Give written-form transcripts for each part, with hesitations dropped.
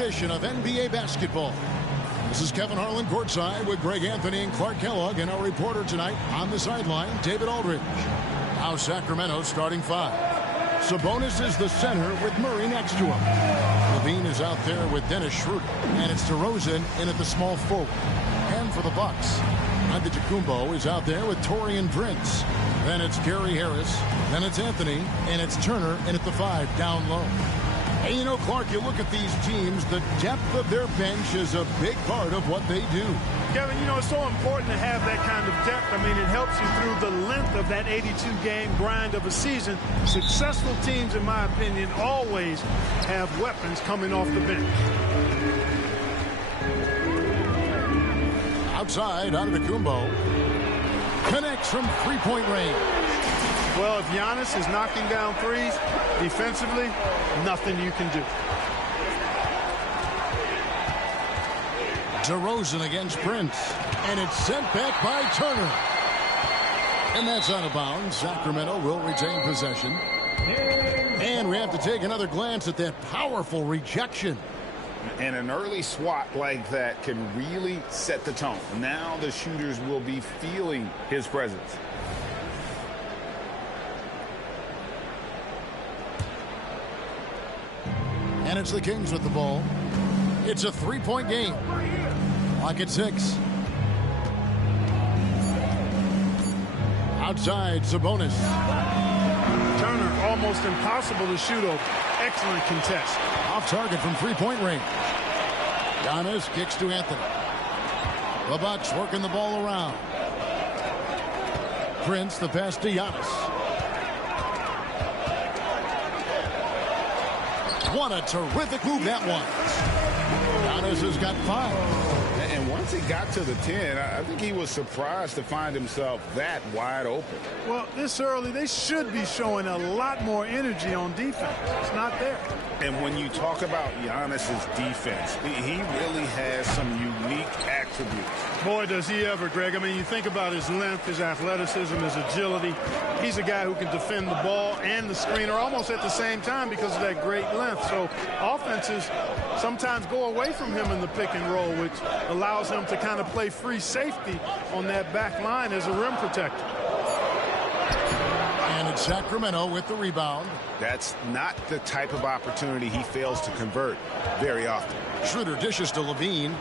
Edition of NBA basketball. This is Kevin Harlan courtside with Greg Anthony and Clark Kellogg, and our reporter tonight on the sideline, David Aldridge. Now Sacramento starting five. Sabonis is the center with Murray next to him. Levine is out there with Dennis Schroeder, and it's DeRozan in at the small forward. And for the Bucks, Antetokounmpo is out there with Taurean Prince. Then it's Gary Harris, then it's Anthony, and it's Turner in at the five down low. And you know, Clark, you look at these teams, the depth of their bench is a big part of what they do. Kevin, you know, it's so important to have that kind of depth. I mean, it helps you through the length of that 82-game grind of a season. Successful teams, in my opinion, always have weapons coming off the bench. Outside, Antetokounmpo connects from three-point range. Well, if Giannis is knocking down threes, defensively, nothing you can do. DeRozan against Prince, and it's sent back by Turner. And that's out of bounds. Sacramento will retain possession. And we have to take another glance at that powerful rejection. And an early swat like that can really set the tone. Now the shooters will be feeling his presence. And it's the Kings with the ball. It's a three-point game. Clock at 6. Outside, Sabonis. Turner, almost impossible to shoot over. Excellent contest. Off target from three-point range. Giannis kicks to Anthony. The Bucks working the ball around. Prince, the pass to Giannis. What a terrific move that was. Giannis has got 5. And once he got to the 10, I think he was surprised to find himself that wide open. Well, this early, they should be showing a lot more energy on defense. It's not there. And when you talk about Giannis's defense, he really has some unique attributes. Boy, does he ever, Greg. I mean, you think about his length, his athleticism, his agility. He's a guy who can defend the ball and the screener almost at the same time because of that great length. So offenses sometimes go away from him in the pick and roll, which allows him to kind of play free safety on that back line as a rim protector. And it's Sacramento with the rebound. That's not the type of opportunity he fails to convert very often. Schroeder dishes to Levine.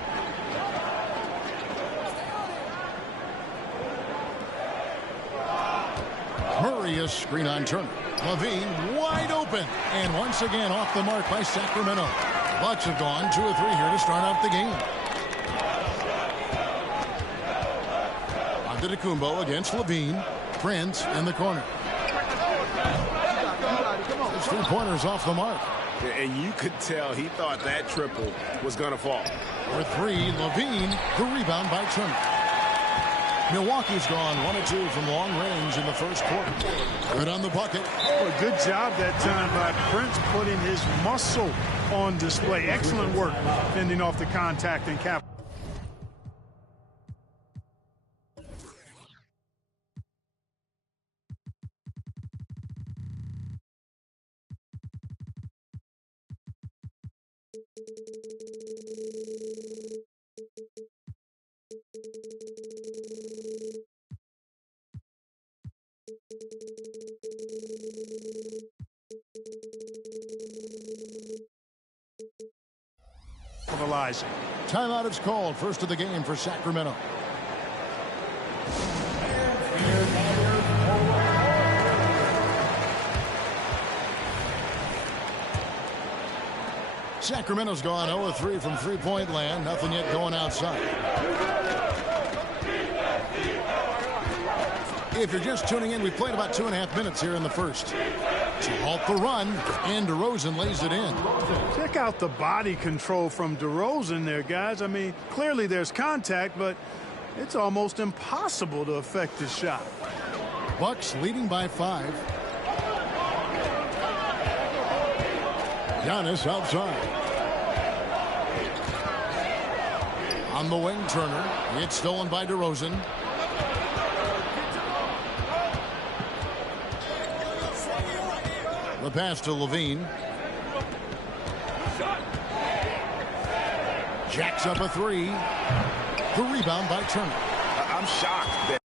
Murray, a screen on Turner. Levine wide open. And once again off the mark by Sacramento. Bucks have gone 2 or 3 here to start out the game. Antetokounmpo against Levine. Prince in the corner. His 3-pointers off the mark. And you could tell he thought that triple was going to fall. For 3, Levine, the rebound by Turner. Milwaukee's gone 1 or 2 from long range in the first quarter. Good on the bucket. Well, good job that time by Prince putting his muscle on display. Excellent work fending off the contact and cap. Timeout is called. First of the game for Sacramento. Sacramento's gone 0-3 from three-point land. Nothing yet going outside. If you're just tuning in, we played about 2.5 minutes here in the first. To halt the run, and DeRozan lays it in. Check out the body control from DeRozan there, guys. I mean, clearly there's contact, but it's almost impossible to affect his shot. Bucks leading by 5. Giannis outside. On the wing, Turner. It's stolen by DeRozan. The pass to Levine. Jacks up a three. The rebound by Turner. I'm shocked that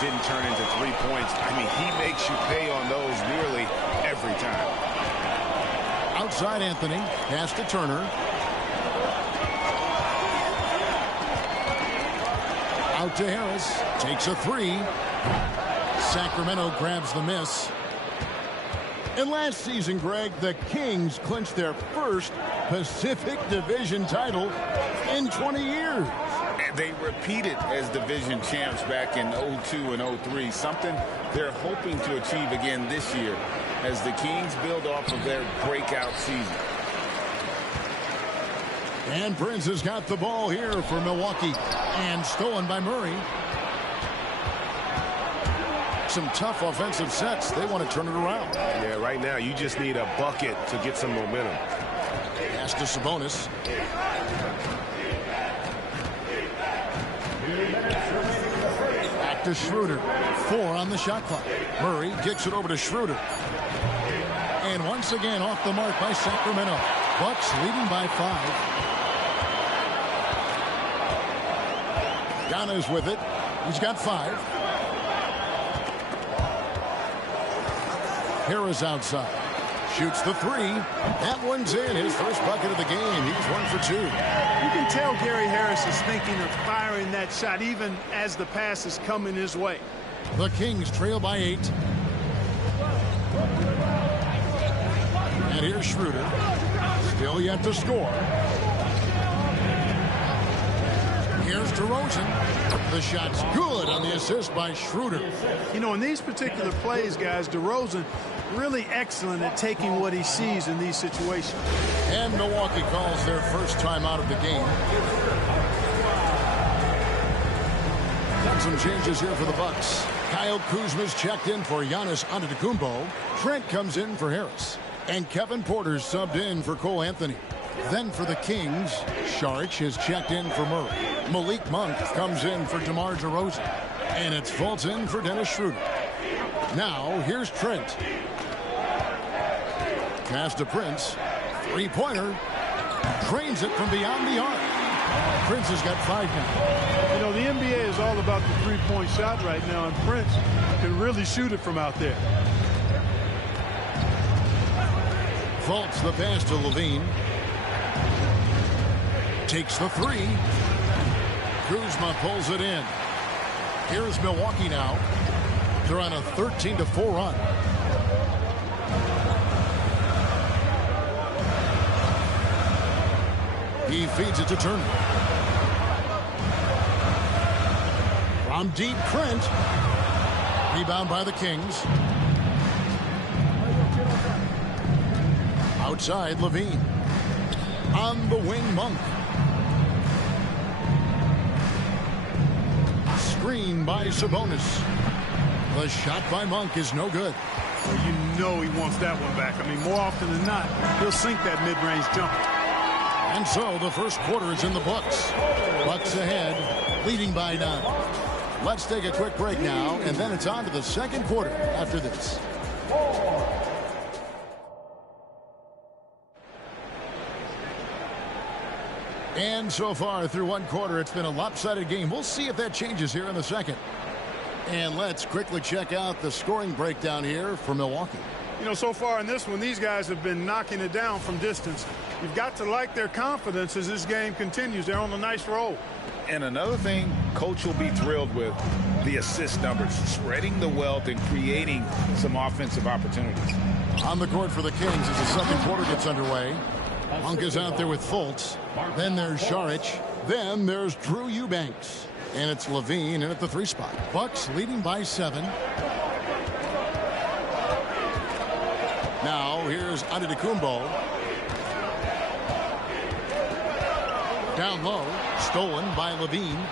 didn't turn into 3 points. I mean, he makes you pay on those nearly every time. Outside Anthony. Pass to Turner. Out to Harris. Takes a three. Sacramento grabs the miss. And last season, Greg, the Kings clinched their first Pacific Division title in 20 years. And they repeated as division champs back in 02 and 03, something they're hoping to achieve again this year as the Kings build off of their breakout season. And Prince has got the ball here for Milwaukee. And stolen by Murray. Some tough offensive sets. They want to turn it around. Yeah, right now you just need a bucket to get some momentum. Pass to Sabonis. Back to Schroeder. 4 on the shot clock. Murray kicks it over to Schroeder. And once again off the mark by Sacramento. Bucks leading by 5. Giannis with it. He's got 5. Harris outside. Shoots the 3. That one's in. His first bucket of the game. He's 1 for 2. You can tell Gary Harris is thinking of firing that shot even as the pass is coming his way. The Kings trail by 8. And here's Schroeder. Still yet to score. Here's DeRozan. The shot's good on the assist by Schroeder. You know, in these particular plays, guys, DeRozan really excellent at taking what he sees in these situations. And Milwaukee calls their first time out of the game. Got some changes here for the Bucks. Kyle Kuzma's checked in for Giannis Antetokounmpo. Trent comes in for Harris. And Kevin Porter's subbed in for Cole Anthony. Then for the Kings, Saric is checked in for Murray. Malik Monk comes in for DeMar DeRozan. And it's Fultz in for Dennis Schroeder. Now, here's Trent. Pass to Prince. Three-pointer. Drains it from beyond the arc. Prince has got 5 now. You know, the NBA is all about the three-point shot right now, and Prince can really shoot it from out there. Fultz the pass to Levine. Takes the 3. Kuzma pulls it in. Here's Milwaukee now. They're on a 13-4 run. He feeds it to Turner. From deep, Trent. Rebound by the Kings. Outside, Levine. On the wing, Monk. Screen by Sabonis. The shot by Monk is no good. Well, you know he wants that one back. I mean, more often than not, he'll sink that mid-range jumper. And so the first quarter is in the books. Bucks ahead, leading by 9. Let's take a quick break now, and then it's on to the second quarter after this. And so far through one quarter, it's been a lopsided game. We'll see if that changes here in the second. And let's quickly check out the scoring breakdown here for Milwaukee. You know, so far in this one, these guys have been knocking it down from distance. You've got to like their confidence as this game continues. They're on a nice roll. And another thing Coach will be thrilled with, the assist numbers, spreading the wealth and creating some offensive opportunities. On the court for the Kings as the second quarter gets underway. Monk is out there with Fultz. Then there's Saric. Then there's Drew Eubanks. And it's Levine in at the 3 spot. Bucks leading by 7. Now here's Antetokounmpo. Down low. Stolen by Levine.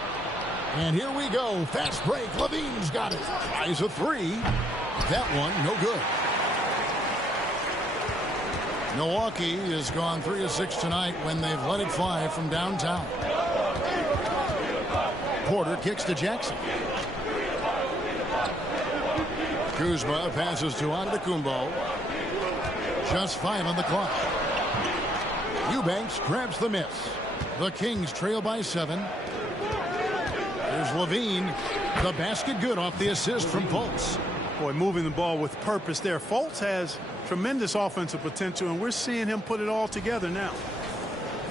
And here we go. Fast break. Levine's got it. Tries a 3. That one no good. Milwaukee has gone 3 of 6 tonight when they've let it fly from downtown. Porter kicks to Jackson. Kuzma passes to Antetokounmpo. Just 5 on the clock. Eubanks grabs the miss. The Kings trail by 7. Here's Levine. The basket good off the assist from Fultz. Boy, moving the ball with purpose there. Fultz has tremendous offensive potential, and we're seeing him put it all together now.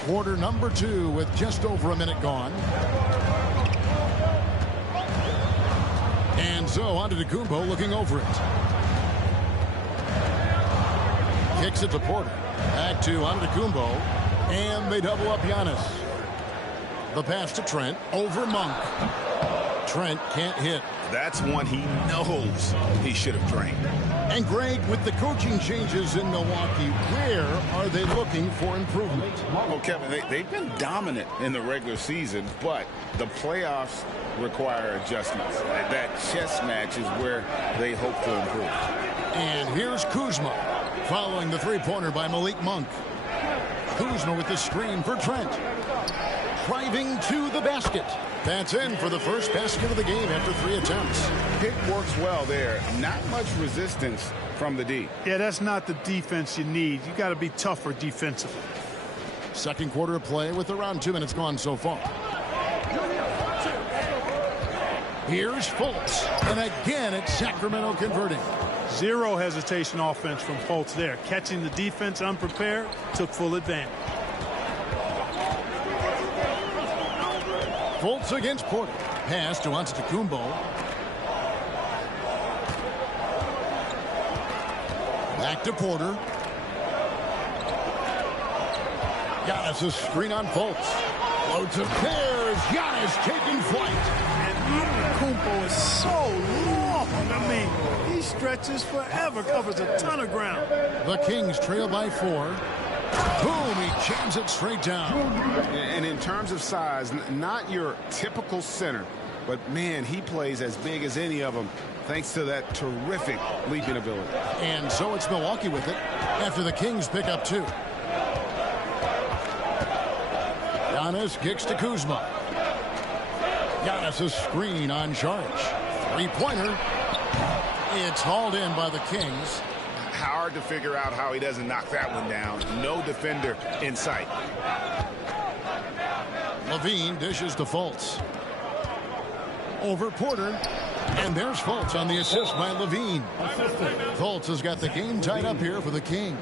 Quarter number 2 with just over a minute gone. And so Antetokounmpo looking over it. Kicks it to Porter. Back to Antetokounmpo. And they double up Giannis. The pass to Trent. Over Monk. Trent can't hit. That's one he knows he should have drained. And Greg, with the coaching changes in Milwaukee, where are they looking for improvement? Well, Kevin, they've been dominant in the regular season, but the playoffs require adjustments. That chess match is where they hope to improve. And here's Kuzma, following the three-pointer by Malik Monk. Kuzma with the screen for Trent. Driving to the basket. That's in for the first basket of the game after 3 attempts. Pick works well there. Not much resistance from the D. Yeah, that's not the defense you need. You got to be tougher defensively. Second quarter of play with around 2 minutes gone so far. Here's Fultz. And again, it's Sacramento converting. Zero hesitation offense from Fultz there. Catching the defense unprepared, took full advantage. Fultz against Porter. Pass to Antetokounmpo. Back to Porter. Giannis' screen on Fultz. Loads of pairs. Giannis taking flight. And Antetokounmpo is so long. I mean, he stretches forever, covers a ton of ground. The Kings trail by 4. Boom, he jams it straight down. And in terms of size, not your typical center, but man, he plays as big as any of them thanks to that terrific leaping ability. And so it's Milwaukee with it after the Kings pick up 2. Giannis kicks to Kuzma. Giannis' screen on charge. Three-pointer. It's hauled in by the Kings. Hard to figure out how he doesn't knock that one down. No defender in sight. Levine dishes to Fultz. Over Porter. And there's Fultz on the assist by Levine. Fultz has got the game tied up here for the Kings.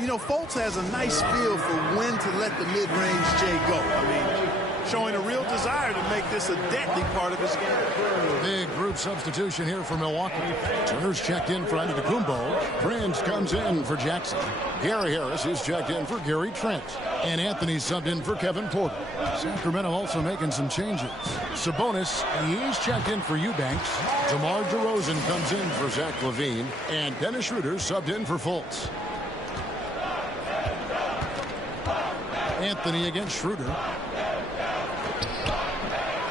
You know, Fultz has a nice feel for when to let the mid-range J go. I mean, showing a real desire to make this a deadly part of his game. Big group substitution here for Milwaukee. Turner's checked in for Antetokounmpo. Prince comes in for Jackson. Gary Harris is checked in for Gary Trent. And Anthony subbed in for Kevin Porter. Sacramento also making some changes. Sabonis, he's checked in for Eubanks. DeMar DeRozan comes in for Zach LaVine. And Dennis Schroeder subbed in for Fultz. Anthony against Schroeder.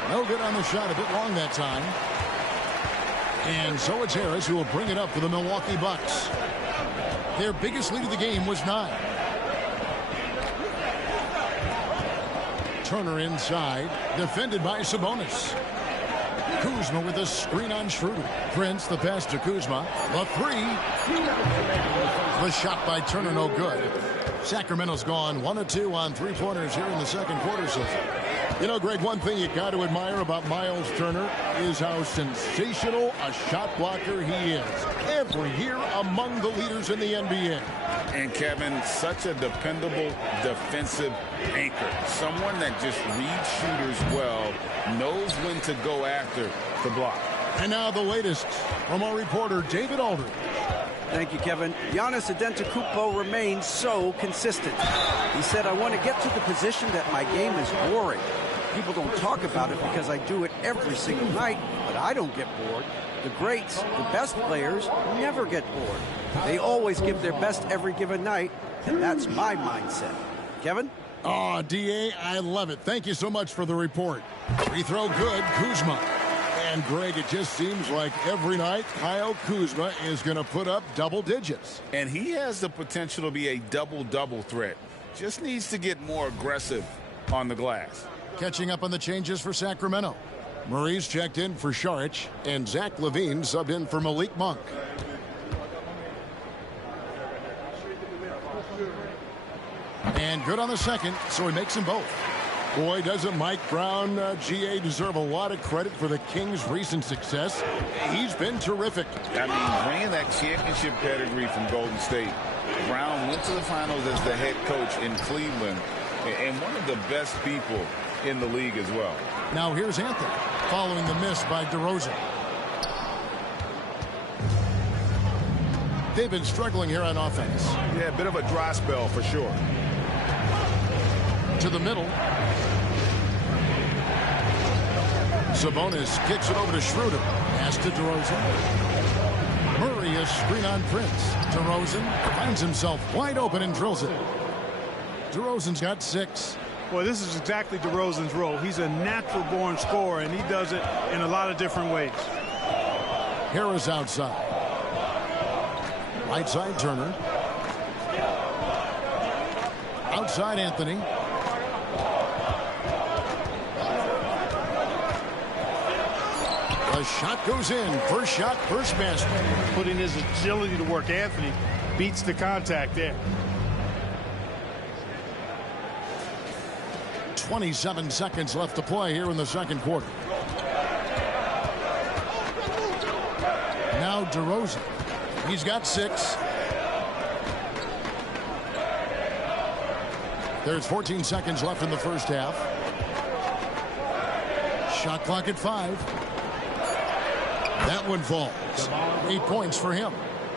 No good on the shot, a bit long that time. And so it's Harris who will bring it up for the Milwaukee Bucks. Their biggest lead of the game was 9. Turner inside, defended by Sabonis. Kuzma with a screen on Schroeder. Prince, the pass to Kuzma. The 3. The shot by Turner, no good. Sacramento's gone 1 of 2 on three-pointers here in the second quarter so far. You know, Greg, one thing you got to admire about Miles Turner is how sensational a shot blocker he is. Every year among the leaders in the NBA. And Kevin, such a dependable defensive anchor. Someone that just reads shooters well, knows when to go after the block. And now the latest from our reporter, David Aldridge. Thank you, Kevin. Giannis Antetokounmpo remains so consistent. He said, I want to get to the position that my game is boring. People don't talk about it because I do it every single night, but I don't get bored. The greats, the best players, never get bored. They always give their best every given night, and that's my mindset. Kevin? Oh, D.A., I love it. Thank you so much for the report. Free throw good, Kuzma. And, Greg, it just seems like every night Kyle Kuzma is going to put up double digits. And he has the potential to be a double-double threat. Just needs to get more aggressive on the glass. Catching up on the changes for Sacramento. Murray's checked in for Saric, and Zach LaVine subbed in for Malik Monk. And good on the second, so he makes them both. Boy, doesn't Mike Brown, GA, deserve a lot of credit for the Kings' recent success. He's been terrific. I mean, bringing that championship pedigree from Golden State. Brown went to the finals as the head coach in Cleveland, and one of the best people in the league as well. Now here's Anthony, following the miss by DeRozan. They've been struggling here on offense. Yeah, a bit of a dry spell for sure. To the middle. Sabonis kicks it over to Schroeder. Pass to DeRozan. Murray is screen on Prince. DeRozan finds himself wide open and drills it. DeRozan's got 6. Well, this is exactly DeRozan's role. He's a natural-born scorer, and he does it in a lot of different ways. Harris outside. Right side Turner. Outside Anthony. The shot goes in. First shot, first basket. Putting his agility to work. Anthony beats the contact there. 27 seconds left to play here in the second quarter. Now DeRozan. He's got 6. There's 14 seconds left in the first half. Shot clock at 5. That one falls. 8 points for him.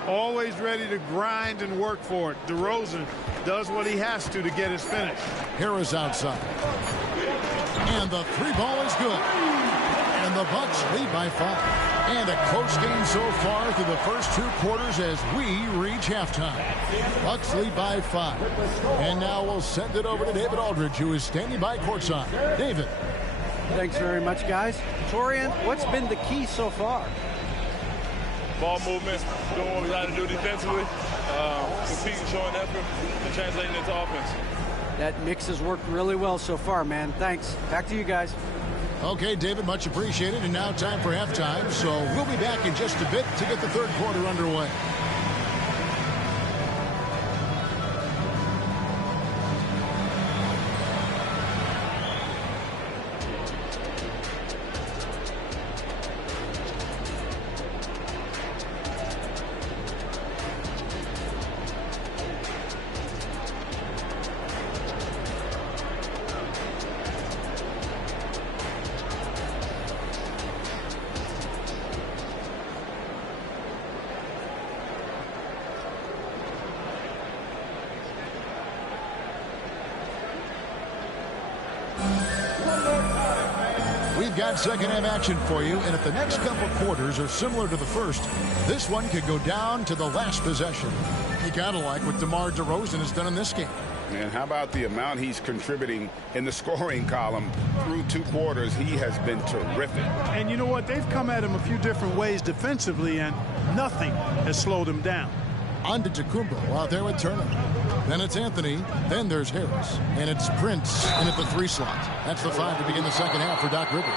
Always ready to grind and work for it. DeRozan does what he has to get his finish. Harris outside. And the 3 ball is good. And the Bucks lead by 5. And a close game so far through the first 2 quarters as we reach halftime. Bucks lead by 5. And now we'll send it over to David Aldridge, who is standing by courtside. David. Thanks very much, guys. Torian, what's been the key so far? Ball movement, doing what we got to do defensively, competing, showing effort, and translating into offense. That mix has worked really well so far, man. Thanks. Back to you guys. Okay, David, much appreciated. And now time for halftime. So we'll be back in just a bit to get the third quarter underway. We've got second half action for you, and if the next couple quarters are similar to the first, this one could go down to the last possession. You gotta like what DeMar DeRozan has done in this game. And how about the amount he's contributing in the scoring column through 2 quarters? He has been terrific. And you know what? They've come at him a few different ways defensively, and nothing has slowed him down. On to Tacumbo out there with Turner. Then it's Anthony. Then there's Harris. And it's Prince in at the 3 slot. That's the 5 to begin the second half for Doc Rivers.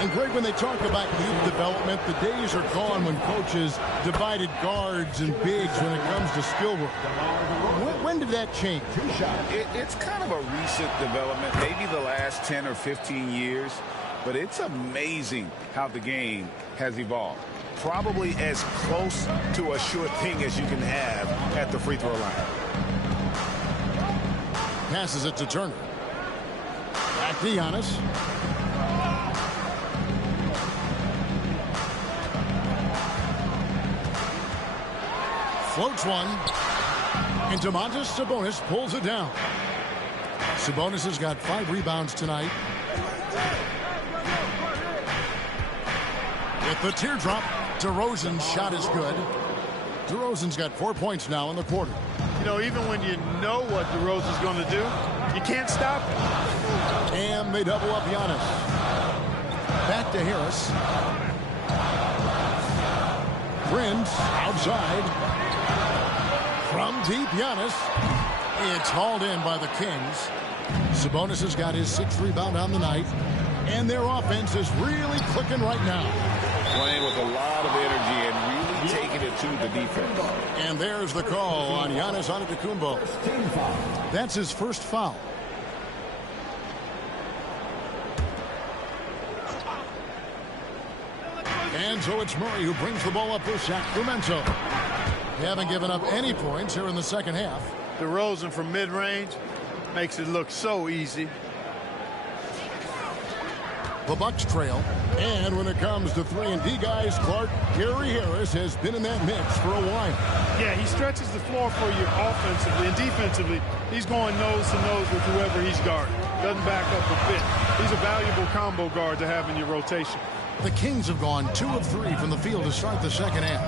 And Greg, when they talk about youth development, the days are gone when coaches divided guards and bigs when it comes to skill work. When did that change? It's kind of a recent development, maybe the last 10 or 15 years. But it's amazing how the game has evolved. Probably as close to a sure thing as you can have at the free throw line. Passes it to Turner. Back to Giannis. Floats one. And Domantas Sabonis pulls it down. Sabonis has got 5 rebounds tonight. With the teardrop, DeRozan's shot is good. DeRozan's got 4 points now in the quarter. You know, even when you know what DeRozan's going to do, you can't stop him. And they double up Giannis. Back to Harris. Prince outside. From deep, Giannis. It's hauled in by the Kings. Sabonis has got his 6th rebound on the night, and their offense is really clicking right now. Playing with a lot of energy and really taking it to the defense. And there's the call on Giannis Antetokounmpo. That's his first foul. And so it's Murray who brings the ball up for Sacramento. They haven't given up any points here in the second half. DeRozan from mid-range makes it look so easy. The Bucks trail. And when it comes to 3-and-D guys, Clark, Gary Harris has been in that mix for a while. Yeah, he stretches the floor for you offensively and defensively. He's going nose to nose with whoever he's guarding. Doesn't back up a bit. He's a valuable combo guard to have in your rotation. The Kings have gone 2 of 3 from the field to start the second half.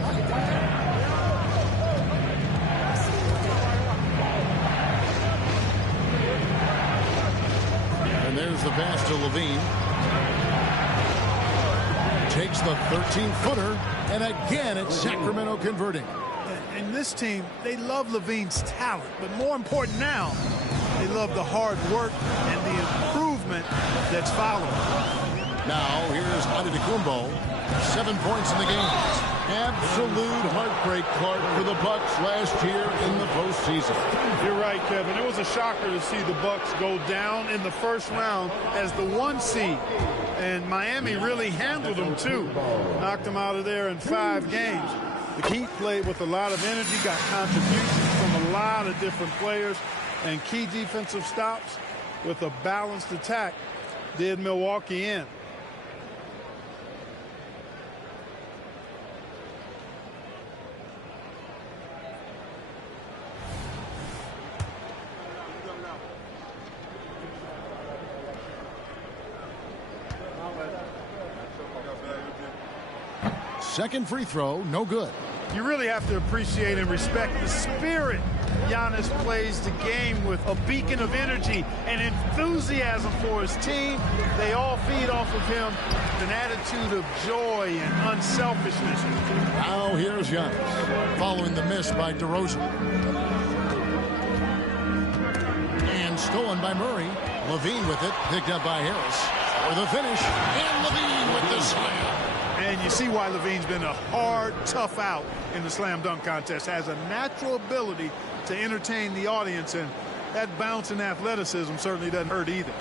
And there's the pass to Levine. Takes the 13-footer, and again it's Sacramento converting. And this team, they love Levine's talent, but more important now, they love the hard work and the improvement that's following. Now here's Antetokounmpo. 7 points in the game. Absolute heartbreak, Clark, for the Bucks last year in the postseason. You're right, Kevin. It was a shocker to see the Bucks go down in the first round as the 1 seed. And Miami really handled them, too. Knocked them out of there in 5 games. The Heat played with a lot of energy, got contributions from a lot of different players, and key defensive stops with a balanced attack did Milwaukee in. Second free throw, no good. You really have to appreciate and respect the spirit Giannis plays the game with. A beacon of energy and enthusiasm for his team. They all feed off of him with an attitude of joy and unselfishness. Now here's Giannis following the miss by DeRozan. And stolen by Murray. Levine with it, picked up by Harris. For the finish, and Levine with the slam. And you see why Levine's been a hard, tough out in the slam dunk contest. Has a natural ability to entertain the audience, and that bounce and athleticism certainly doesn't hurt either.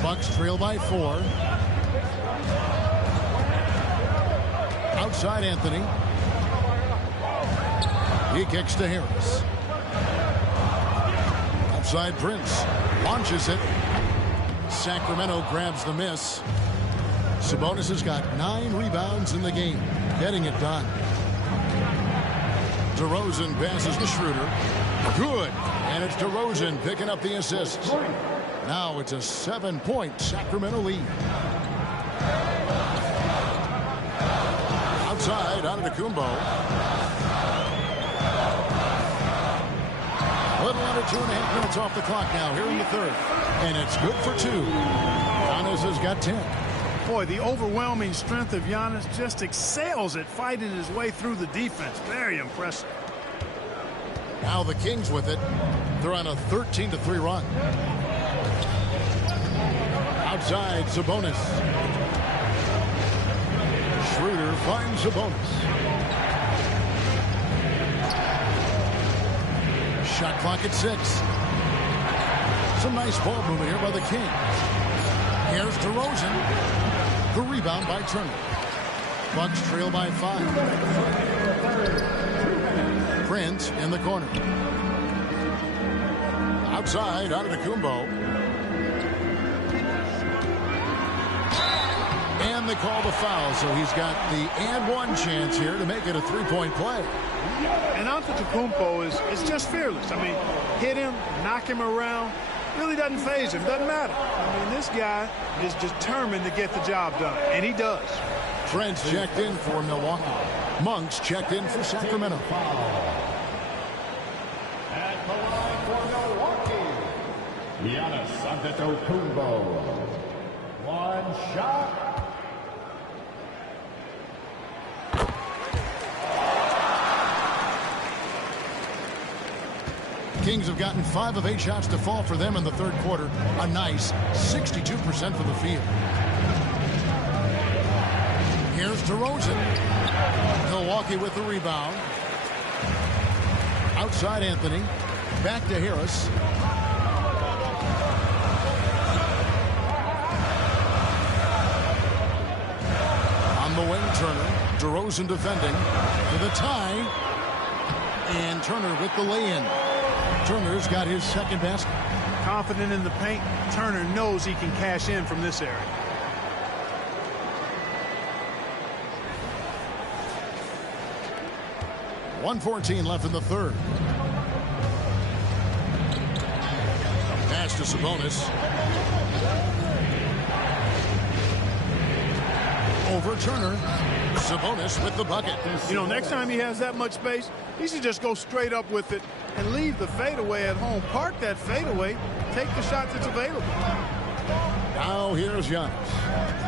Bucks trail by 4. Outside Anthony. He kicks to Harris. Outside Prince. Launches it. Sacramento grabs the miss. Sabonis has got 9 rebounds in the game. Getting it done. DeRozan passes to Schroeder. Good. And it's DeRozan picking up the assist. Now it's a 7-point Sacramento lead. Outside, Antetokounmpo. A little under 2.5 minutes off the clock now here in the third. And it's good for 2. Giannis has got 10. Boy, the overwhelming strength of Giannis just excels at fighting his way through the defense. Very impressive. Now the Kings with it. They're on a 13-3 run. Outside, Sabonis. Schroeder finds Sabonis. Shot clock at 6. Some nice ball movement here by the Kings. Here's DeRozan. The rebound by Turner. Bucks trail by 5. Prince in the corner. Outside, Antetokounmpo. And they call the foul, so he's got the and one chance here to make it a 3-point play. And Antetokounmpo is just fearless. I mean, hit him, knock him around, really doesn't faze him, doesn't matter. I mean, this guy is determined to get the job done, and he does. Trent's checked in for Milwaukee. Monk's checked in for Sacramento. At the line for Milwaukee, Giannis Antetokounmpo. One shot. Kings have gotten 5 of 8 shots to fall for them in the third quarter. A nice 62% for the field. Here's DeRozan. Milwaukee with the rebound. Outside Anthony. Back to Harris. On the wing, Turner. DeRozan defending. For the tie. And Turner with the lay-in. Turner's got his second basket. Confident in the paint. Turner knows he can cash in from this area. .114 left in the third. Pass to Sabonis. Over Turner. Sabonis with the bucket. You know, next time he has that much space, he should just go straight up with it and leave the fadeaway at home. Park that fadeaway. Take the shot that's available. Now here's Giannis.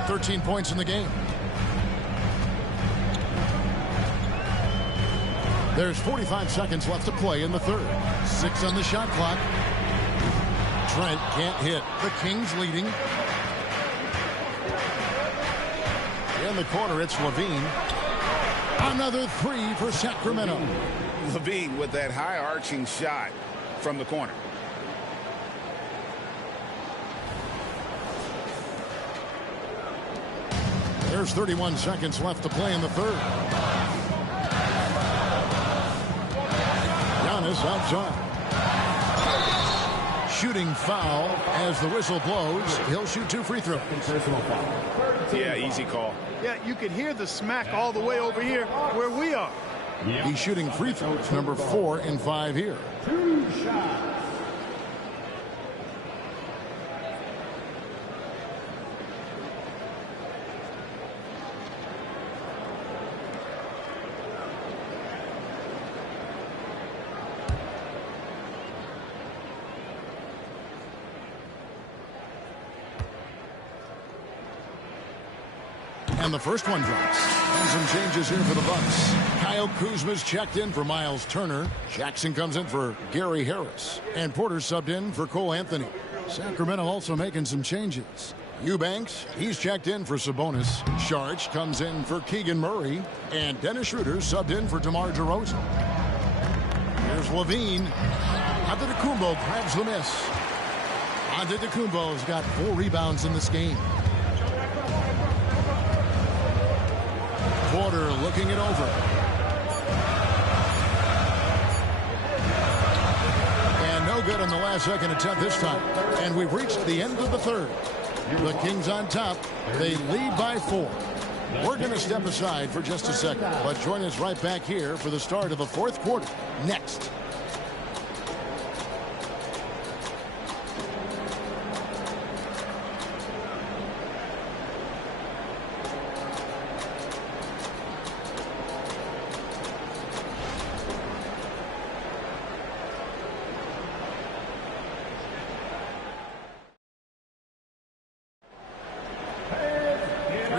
13 points in the game. There's 45 seconds left to play in the third. 6 on the shot clock. Trent can't hit. The Kings leading. In the corner, it's Levine. Another 3 for Sacramento. Levine with that high-arching shot from the corner. There's 31 seconds left to play in the third. Giannis outside. Shooting foul as the whistle blows. He'll shoot 2 free throws. Yeah, easy call. Yeah, you could hear the smack all the way over here where we are. He's shooting free throws, number 4 and 5 here. 2 shots. And the first one drops. And some changes here for the Bucks. Kyle Kuzma's checked in for Miles Turner. Jackson comes in for Gary Harris. And Porter subbed in for Cole Anthony. Sacramento also making some changes. Eubanks, he's checked in for Sabonis. Sharch comes in for Keegan Murray. And Dennis Schroeder subbed in for DeMar DeRozan. Here's Levine. Antetokounmpo grabs the miss. Antetokounmpo's got 4 rebounds in this game. Porter looking it over. And no good on the last second attempt this time. And we've reached the end of the third. The Kings on top. They lead by 4. We're going to step aside for just a second, but join us right back here for the start of the fourth quarter. Next.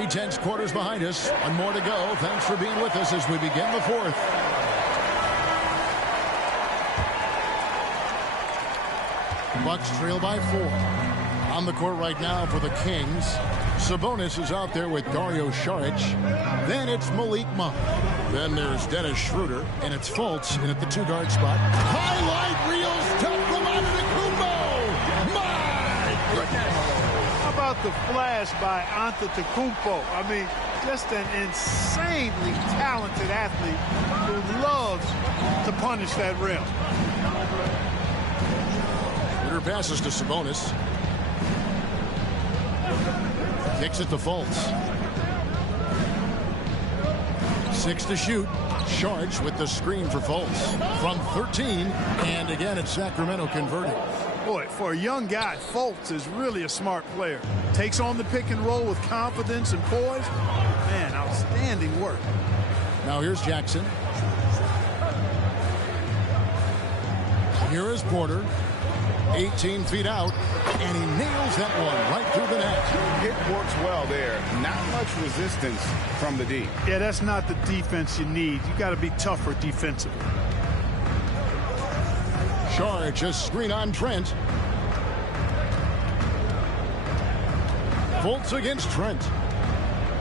Tense quarters behind us. One more to go. Thanks for being with us as we begin the fourth. Bucks trail by 4. On the court right now for the Kings. Sabonis is out there with Dario Saric. Then it's Malik Monk. Then there's Dennis Schroeder. And it's Fultz in at the 2-guard spot. Highlight reels tough from Antetokounmpo. My goodness. How about the flash by Antetokounmpo? I mean, just an insanely talented athlete who loves to punish that rim. Schroeder passes to Sabonis. Kicks it to Fultz. 6 to shoot. Sharch with the screen for Fultz. From 13, and again it's Sacramento converting. Boy, for a young guy, Fultz is really a smart player. Takes on the pick and roll with confidence and poise. Man, Outstanding work. Now here's Jackson. Here is Porter. 18 feet out, and he nails that one right through the net. It works well there. Not much resistance from the D. Yeah, that's not the defense you need. You got to be tougher defensively. Saric just screen on Trent. Fultz against Trent.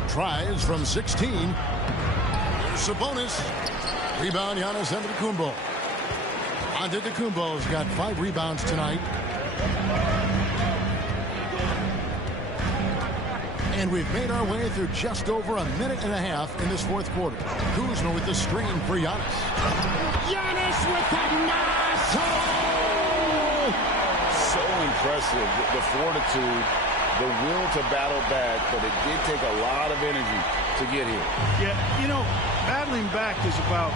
Tries from 16. Here's Sabonis. Rebound, Giannis Antetokounmpo. Antetokounmpo's got 5 rebounds tonight. And we've made our way through just over a minute and a half in this fourth quarter. Kuzma with the screen for Giannis. Giannis with the nice hole! So impressive, the fortitude, the will to battle back, but it did take a lot of energy to get here. Yeah, you know, battling back is about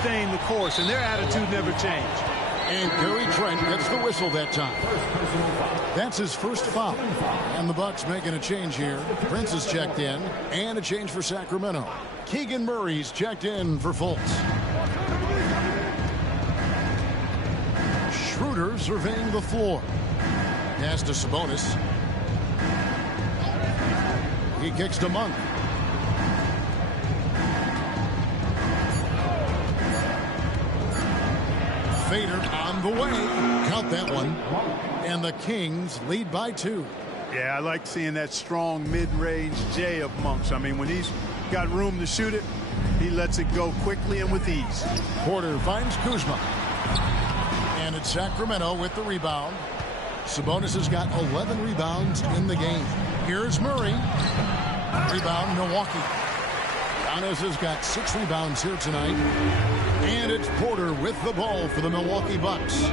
staying the course, and their attitude never changed. And Gary Trent gets the whistle that time. That's his first foul. And the Bucks making a change here. Prince is checked in, and a change for Sacramento. Keegan Murray's checked in for Fultz. Schroeder surveying the floor. Pass to Sabonis. He kicks to Monk. Fader on the way. Count that one. And the Kings lead by 2. Yeah, I like seeing that strong mid-range J of Monk's. I mean, when he's got room to shoot it, he lets it go quickly and with ease. Porter finds Kuzma. And it's Sacramento with the rebound. Sabonis has got 11 rebounds in the game. Here's Murray. Rebound, Milwaukee. Giannis has got 6 rebounds here tonight. And it's Porter with the ball for the Milwaukee Bucks.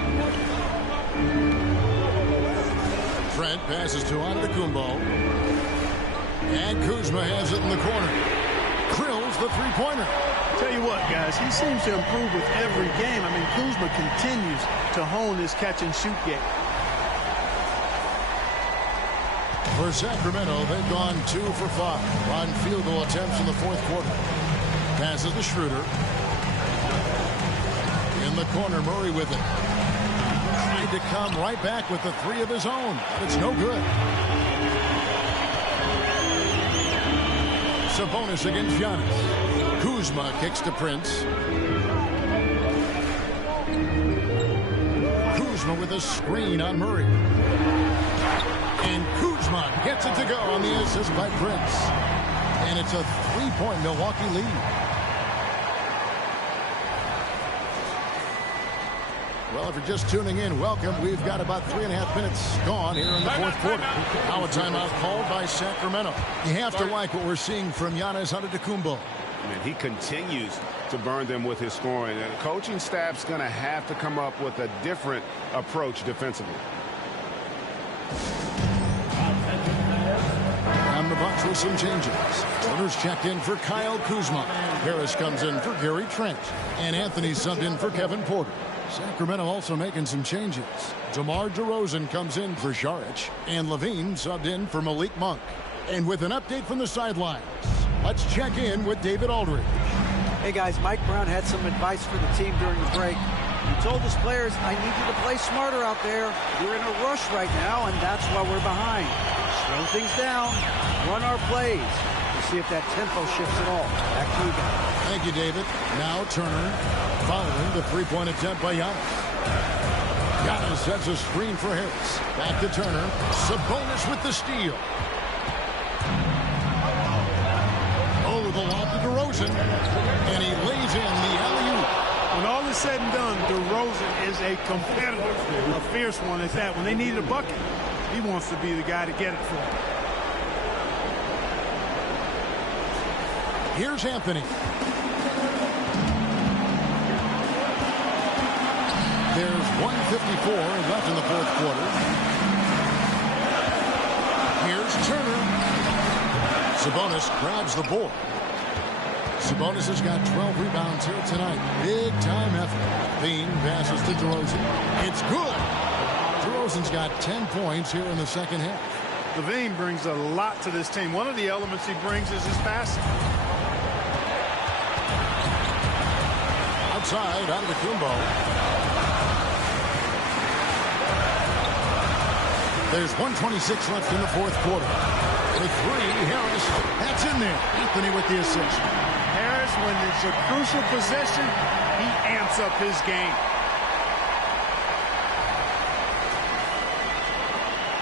Trent passes to Antetokounmpo. And Kuzma has it in the corner. Drills the three-pointer. Tell you what, guys, he seems to improve with every game. I mean, Kuzma continues to hone his catch-and-shoot game. For Sacramento, they've gone 2 for 5 on field goal attempts in the fourth quarter. Passes to Schroeder. In the corner, Murray with it. Tried to come right back with the 3 of his own, but it's no good. Sabonis against Giannis. Kuzma kicks to Prince. Kuzma with a screen on Murray. And Kuzma gets it to go on the assist by Prince. And it's a 3-point Milwaukee lead. Well, if you're just tuning in, welcome. We've got about 3.5 minutes gone here in the fourth quarter. Now a timeout called by Sacramento. You have to like what we're seeing from Giannis Antetokounmpo. And he continues to burn them with his scoring. And the coaching staff's going to have to come up with a different approach defensively. And the Bucks with some changes. Turner's checked in for Kyle Kuzma. Harris comes in for Gary Trent. And Anthony subbed in for Kevin Porter. Sacramento also making some changes. DeMar DeRozan comes in for Saric. And Levine subbed in for Malik Monk. And with an update from the sidelines, let's check in with David Aldridge. Hey guys, Mike Brown had some advice for the team during the break. He told his players, I need you to play smarter out there. We're in a rush right now, and that's why we're behind. Slow things down, run our plays. We'll see if that tempo shifts at all. Back to you guys. Thank you, David. Now Turner following the 3-point attempt by Giannis. Giannis sets a screen for Harris. Back to Turner. Sabonis with the steal. Oh, the lob to DeRozan. And he lays in the alley-oop. When all is said and done, DeRozan is a competitor, a fierce one at that. When they need a bucket, he wants to be the guy to get it for them. Here's Anthony. There's 1:54 left in the fourth quarter. Here's Turner. Sabonis grabs the board. Sabonis has got 12 rebounds here tonight. Big time effort. Bean passes to DeRozan. It's good. DeRozan's got 10 points here in the second half. Levine brings a lot to this team. One of the elements he brings is his passing. outside out of the Kumbo. There's 1:26 left in the fourth quarter. With three, Harris, that's in there. Anthony with the assist. Harris, when it's a crucial possession, he amps up his game.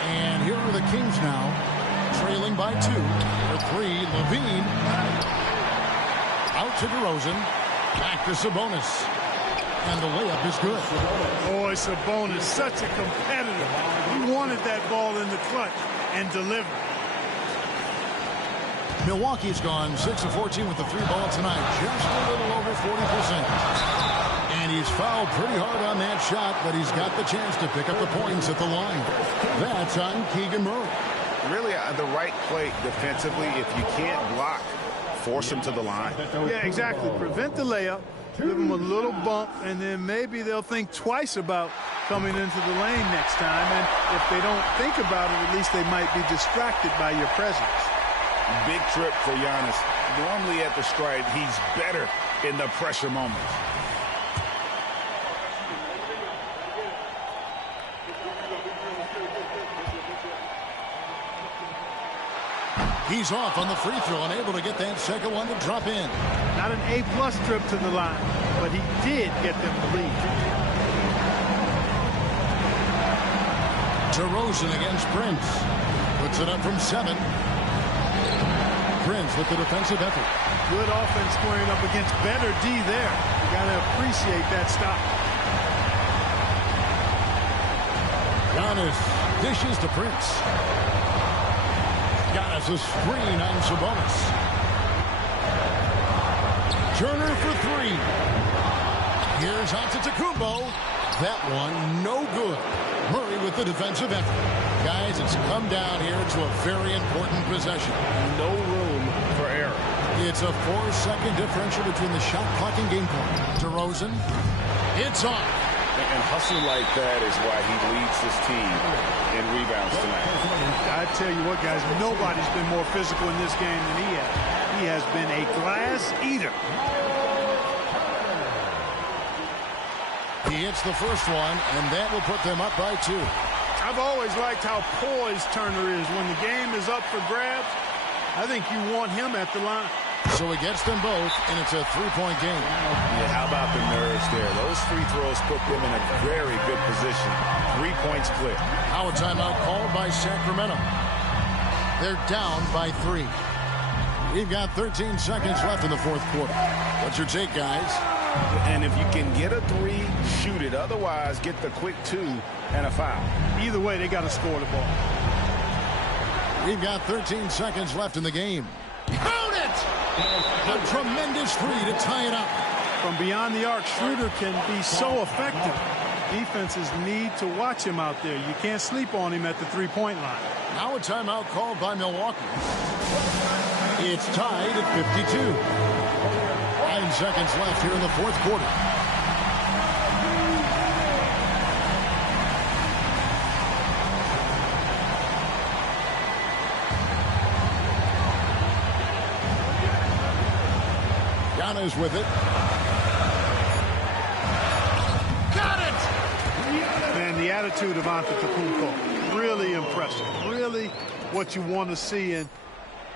And here are the Kings now, trailing by 2. For three, Levine. Out to DeRozan. Back to Sabonis. And the layup is good. Boy, Sabonis, such a competitor. He wanted that ball in the clutch and delivered. Milwaukee's gone 6 of 14 with the 3 ball tonight. Just a little over 40%. And he's fouled pretty hard on that shot, but he's got the chance to pick up the points at the line. That's on Keegan Murray. Really the right play defensively. If you can't block, force him to the line. Yeah, exactly. Prevent the layup, give them a little bump, and then maybe they'll think twice about coming into the lane next time. And if they don't think about it, at least they might be distracted by your presence. Big trip for Giannis. Normally at the stripe, he's better in the pressure moments. He's off on the free throw, unable to get that second one to drop in. Not an A-plus trip to the line, but he did get them the lead. DeRozan against Prince. Puts it up from 7. Prince with the defensive effort. Good offense squaring up against better D there. You got to appreciate that stop. Giannis dishes to Prince. Giannis a screen on Sabonis. Turner for 3. Here's Antetokounmpo. That one no good. Murray with the defensive effort. Guys, it's come down here to a very important possession. No room for error. It's a 4-second differential between the shot clock and game clock. DeRozan. It's on. And hustle like that is why he leads his team in rebounds tonight. I tell you what, guys, nobody's been more physical in this game than he has. He has been a glass eater. He hits the first one, and that will put them up by 2. I've always liked how poised Turner is. When the game is up for grabs, I think you want him at the line. So he gets them both, and it's a 3-point game. Yeah, how about the nerves there? Those free throws put them in a very good position. 3 points clear. Now a timeout called by Sacramento. They're down by 3. We've got 13 seconds left in the fourth quarter. What's your take, guys? And if you can get a 3, shoot it. Otherwise, get the quick 2 and a foul. Either way, they got to score the ball. We've got 13 seconds left in the game. Count it! A tremendous 3 to tie it up. From beyond the arc, Schroeder can be so effective. Defenses need to watch him out there. You can't sleep on him at the 3-point line. Now a timeout called by Milwaukee. It's tied at 52. 9 seconds left here in the fourth quarter. Giannis with it. Got it! Man, the attitude of Antetokounmpo, really impressive. Really what you want to see in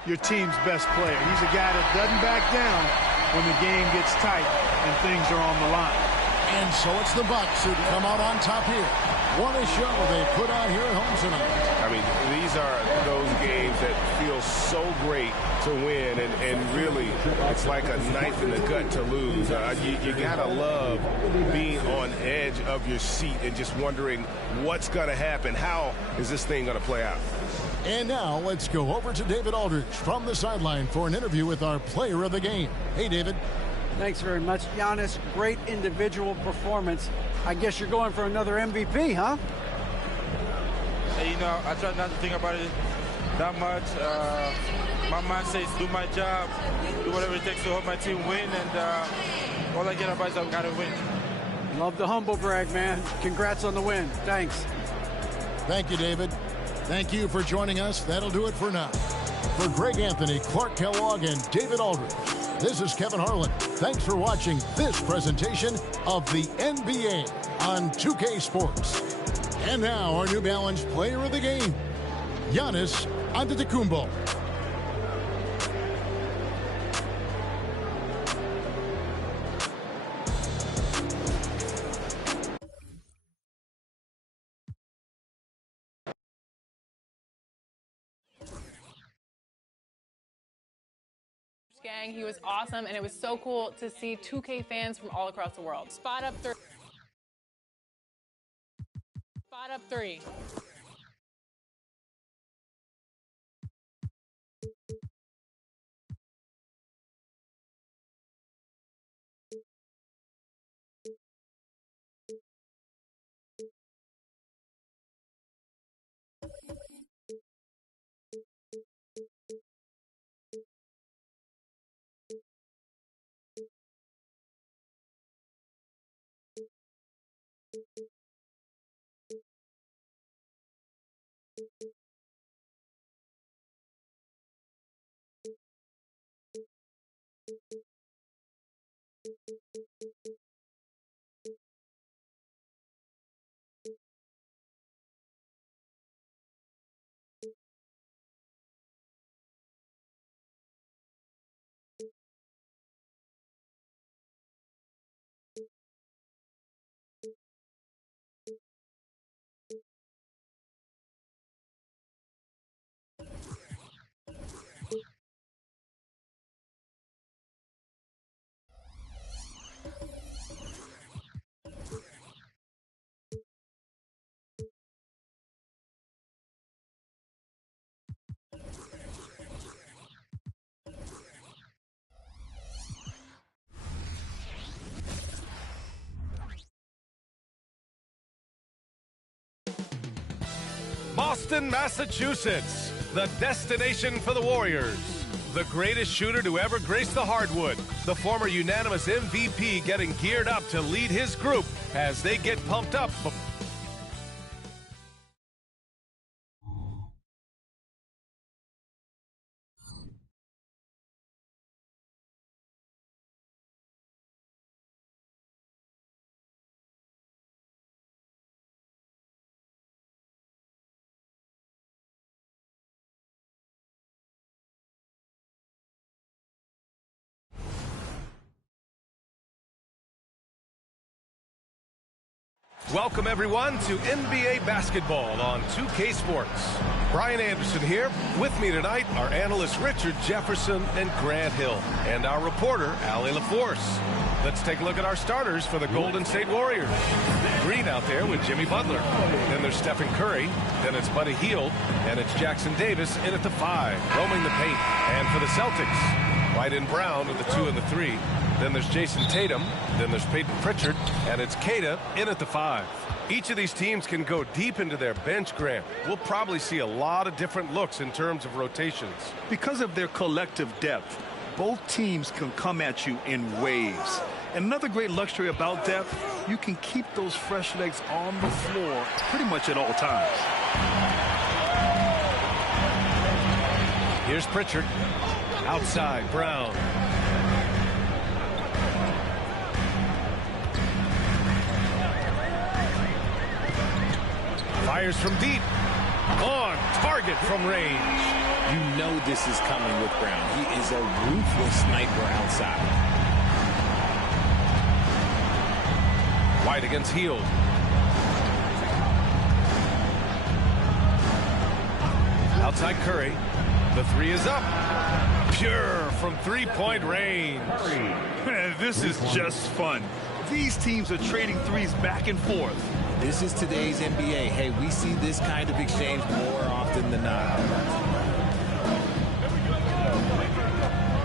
your team's best player. He's a guy that doesn't back down when the game gets tight and things are on the line. And so it's the Bucks who come out on top here. What a show they put on here at home tonight. I mean, these are those games that feel so great to win, and really, it's like a knife in the gut to lose. You gotta love being on edge of your seat and just wondering what's gonna happen. How is this thing gonna play out? And now let's go over to David Aldridge from the sideline for an interview with our player of the game. Hey, David. Thanks very much, Giannis. Great individual performance. I guess you're going for another MVP, huh? Hey, I try not to think about it that much. My mind says do my job, do whatever it takes to help my team win, and all I get about is I got to win. Love the humble brag, man. Congrats on the win. Thanks. Thank you, David. Thank you for joining us. That'll do it for now. For Greg Anthony, Clark Kellogg, and David Aldridge, This is Kevin Harlan. Thanks for watching this presentation of the NBA on 2K Sports. And now our New Balance player of the game, Giannis Antetokounmpo. Gang, he was awesome, and it was so cool to see 2K fans from all across the world. Spot up three. Spot up three. Boston, Massachusetts, the destination for the Warriors. The greatest shooter to ever grace the hardwood. The former unanimous MVP getting geared up to lead his group as they get pumped up. Welcome, everyone, to NBA basketball on 2K Sports. Brian Anderson here. With me tonight are analysts Richard Jefferson and Grant Hill, and our reporter, Allie LaForce. Let's take a look at our starters for the Golden State Warriors. Green out there with Jimmy Butler. Then there's Stephen Curry. Then it's Buddy Hield. And it's Jackson Davis in at the 5, roaming the paint. And for the Celtics, White and Brown are the 2 and the 3. Then there's Jason Tatum. Then there's Peyton Pritchard. And it's Keita in at the 5. Each of these teams can go deep into their bench, Grant. We'll probably see a lot of different looks in terms of rotations. Because of their collective depth, both teams can come at you in waves. And another great luxury about depth, you can keep those fresh legs on the floor pretty much at all times. Here's Pritchard. Outside, Brown. Fires from deep. On target from range. You know this is coming with Brown. He is a ruthless sniper outside. White against Hield. Outside Curry. The 3 is up. Pure from three-point range. This is just fun. These teams are trading threes back and forth. This is today's NBA. Hey, we see this kind of exchange more often than not.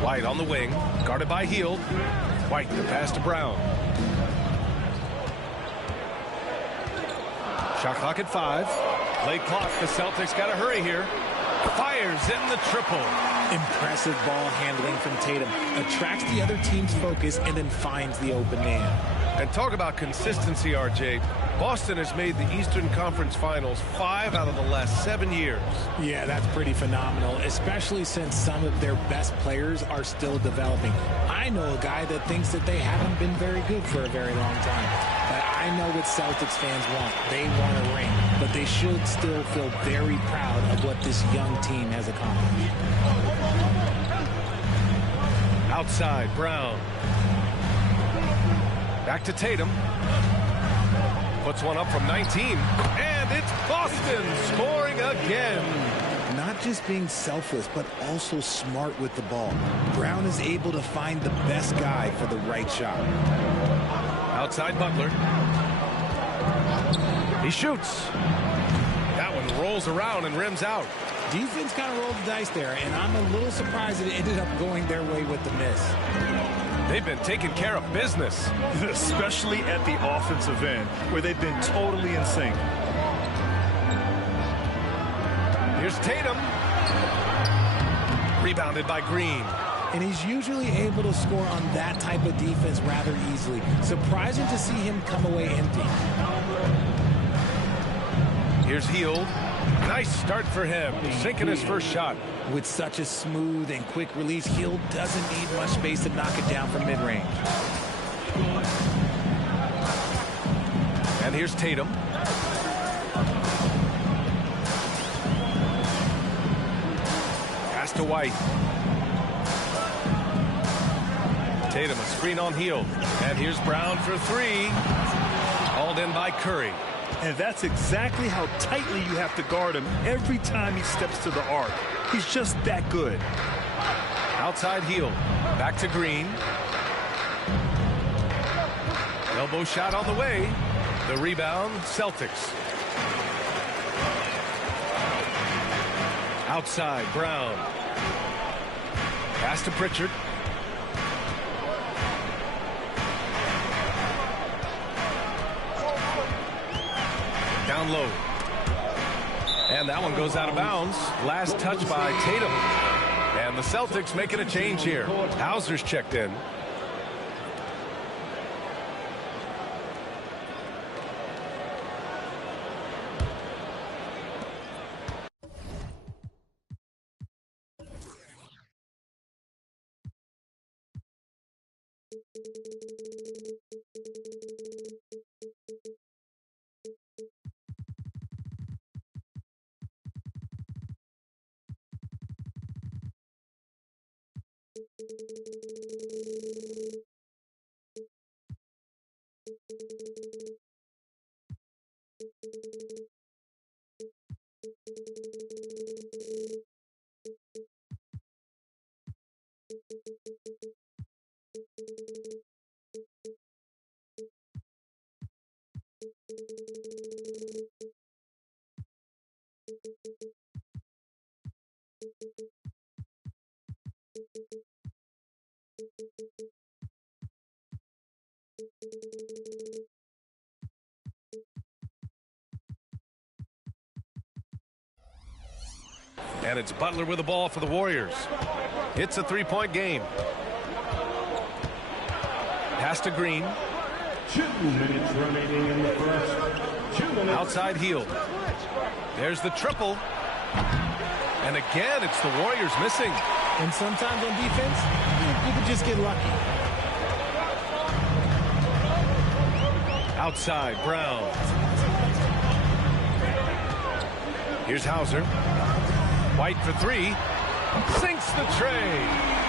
White on the wing, guarded by Hield. White, the pass to Brown. Shot clock at 5. Late clock, the Celtics got to hurry here. Fires in the triple. Impressive ball handling from Tatum. Attracts the other team's focus and then finds the open man. And talk about consistency, RJ. Boston has made the Eastern Conference Finals 5 out of the last 7 years. Yeah, that's pretty phenomenal, especially since some of their best players are still developing. I know a guy that thinks that they haven't been very good for a very long time. But I know what Celtics fans want. They want a ring. But they should still feel very proud of what this young team has accomplished. Outside, Brown. Back to Tatum. Puts one up from 19. And it's Boston scoring again. Not just being selfless, but also smart with the ball. Brown is able to find the best guy for the right shot. Outside Butler. He shoots. That one rolls around and rims out. Defense kind of rolled the dice there, and I'm a little surprised that it ended up going their way with the miss. They've been taking care of business. Especially at the offensive end, where they've been totally in sync. Here's Tatum. Rebounded by Green. And he's usually able to score on that type of defense rather easily. Surprising to see him come away empty. Here's Hield. Nice start for him, sinking his first shot. With such a smooth and quick release, Hield doesn't need much space to knock it down from mid-range. And here's Tatum. Pass to White. Tatum, a screen on Hield. And here's Brown for three. Hauled in by Curry. And that's exactly how tightly you have to guard him every time he steps to the arc. He's just that good. Outside Hield. Back to Green. Elbow shot on the way. The rebound, Celtics. Outside, Brown. Pass to Pritchard. Down low. And that one goes out of bounds. Last touch by Tatum. And the Celtics making a change here. Hauser's checked in. And it's Butler with the ball for the Warriors. It's a three-point game. Pass to Green. 2 minutes remaining in the first. 2 minutes. Outside Hield. There's the triple. And again, it's the Warriors missing. And sometimes on defense, you can just get lucky. Outside, Brown. Here's Hauser. White for three. Sinks the tray.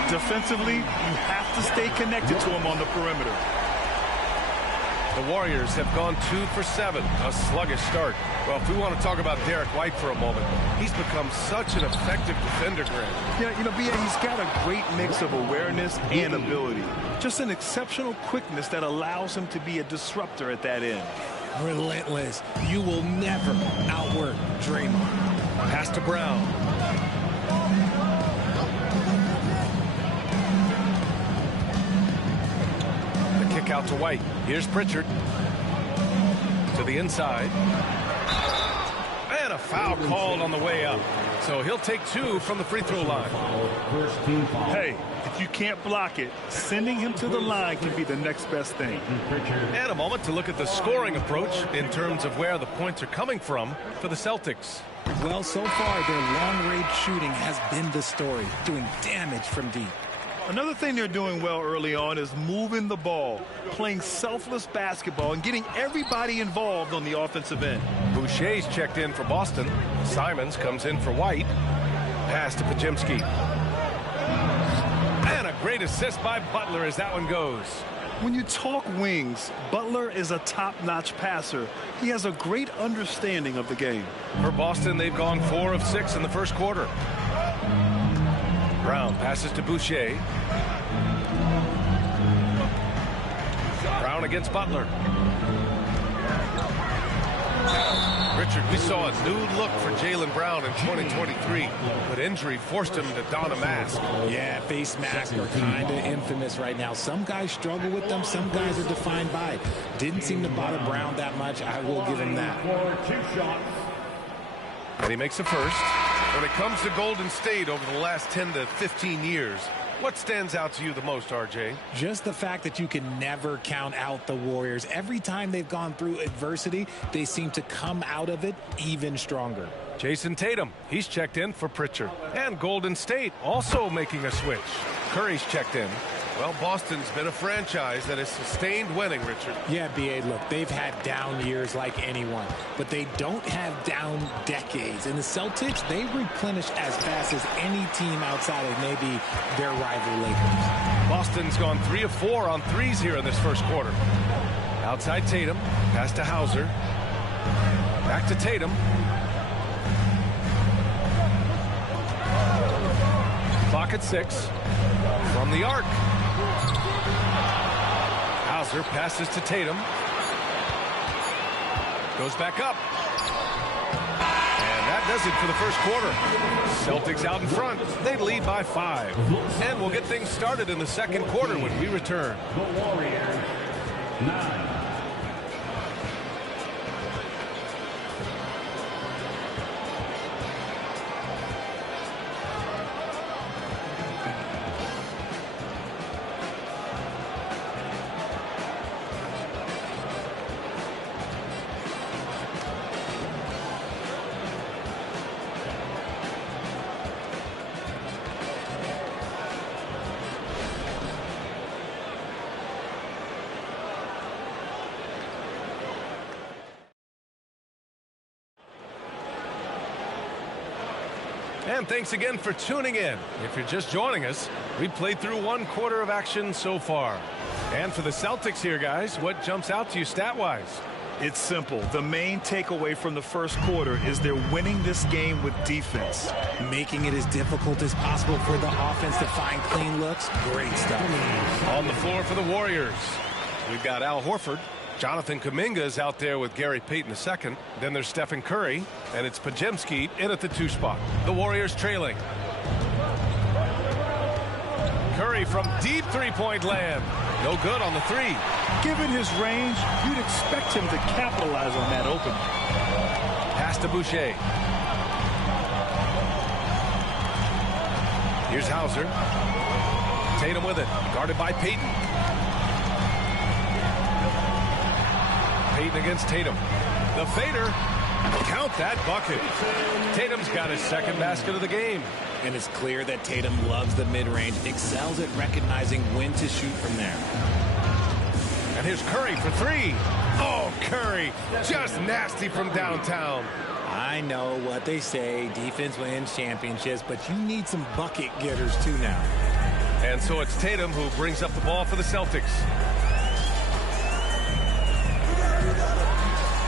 Defensively, you have to stay connected to him on the perimeter. The Warriors have gone 2 for 7. A sluggish start. Well, if we want to talk about Derek White for a moment, he's become such an effective defender, Grant. Yeah, B.A., he's got a great mix of awareness and ability. Just an exceptional quickness that allows him to be a disruptor at that end. Relentless. You will never outwork Draymond. Pass to Brown. The kick out to White. Here's Pritchard. To the inside. And a a foul called on the way up. So he'll take 2 from the free throw line. Hey, if you can't block it, sending him to the line can be the next best thing. And a moment to look at the scoring approach in terms of where the points are coming from for the Celtics. Well, so far, their long-range shooting has been the story, doing damage from deep. Another thing they're doing well early on is moving the ball, playing selfless basketball, and getting everybody involved on the offensive end. Boucher's checked in for Boston. Simons comes in for White. Pass to Podziemski. And a great assist by Butler as that one goes. When you talk wings, Butler is a top-notch passer. He has a great understanding of the game. For Boston, they've gone 4 of 6 in the first quarter. Brown passes to Boucher. Brown against Butler. Richard, we saw a new look for Jaylen Brown in 2023, but injury forced him to don a mask. Yeah, face masks are kind of infamous right now. Some guys struggle with them. Some guys are defined by it. Didn't seem to bother Brown that much. I will give him that. And he makes a first. When it comes to Golden State over the last 10 to 15 years, what stands out to you the most, RJ? Just the fact that you can never count out the Warriors. Every time they've gone through adversity, they seem to come out of it even stronger. Jason Tatum, he's checked in for Pritchard. And Golden State also making a switch. Curry's checked in. Well, Boston's been a franchise that has sustained winning, Richard. Yeah, B.A., look, they've had down years like anyone, but they don't have down decades. And the Celtics, they replenish as fast as any team outside of maybe their rival Lakers. Boston's gone 3 of 4 on threes here in this first quarter. Outside Tatum, pass to Hauser. Back to Tatum. Clock at 6. From the arc. Hauser passes to Tatum. Goes back up. And that does it for the first quarter. Celtics out in front. They lead by 5. And we'll get things started in the second quarter when we return. The Warriors, 9. And thanks again for tuning in. If you're just joining us, we played through 1 quarter of action so far. And for the Celtics here, guys, what jumps out to you stat-wise? It's simple. The main takeaway from the first quarter is they're winning this game with defense. Making it as difficult as possible for the offense to find clean looks. Great stuff. On the floor for the Warriors, we've got Al Horford. Jonathan Kuminga is out there with Gary Payton II. Then there's Stephen Curry, and it's Podziemski in at the 2 spot. The Warriors trailing. Curry from deep three-point land. No good on the 3. Given his range, you'd expect him to capitalize on that opening. Pass to Boucher. Here's Hauser. Tatum with it, guarded by Payton. Payton against Tatum. The fader. Count that bucket. Tatum's got his second basket of the game. And it's clear that Tatum loves the mid-range, excels at recognizing when to shoot from there. And here's Curry for 3. Oh, Curry, just nasty from downtown. I know what they say, defense wins championships, but you need some bucket getters too now. And so it's Tatum who brings up the ball for the Celtics.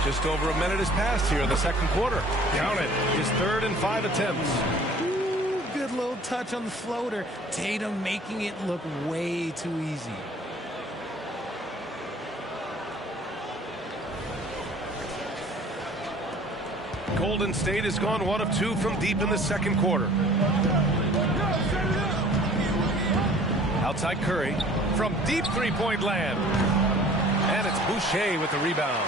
Just over a minute has passed here in the second quarter. Count it. His 3rd and 5 attempts. Ooh, good little touch on the floater. Tatum making it look way too easy. Golden State has gone 1 of 2 from deep in the second quarter. Outside Curry from deep three-point land. And it's Boucher with the rebound.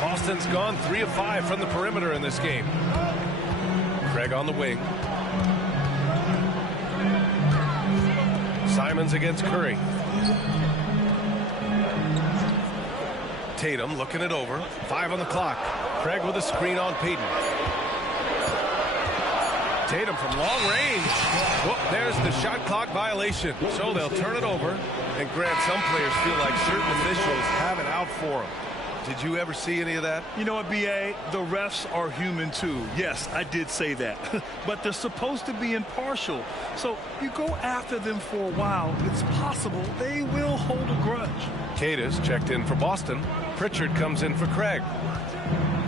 Boston's gone 3 of 5 from the perimeter in this game. Craig on the wing. Simons against Curry. Tatum looking it over. 5 on the clock. Craig with a screen on Payton. Tatum from long range. Whoop, there's the shot clock violation. So they'll turn it over. And Grant, some players feel like certain officials have it out for them. Did you ever see any of that? You know what, B.A.? The refs are human, too. Yes, I did say that. But they're supposed to be impartial. So you go after them for a while, it's possible they will hold a grudge. Cadiz checked in for Boston. Pritchard comes in for Craig.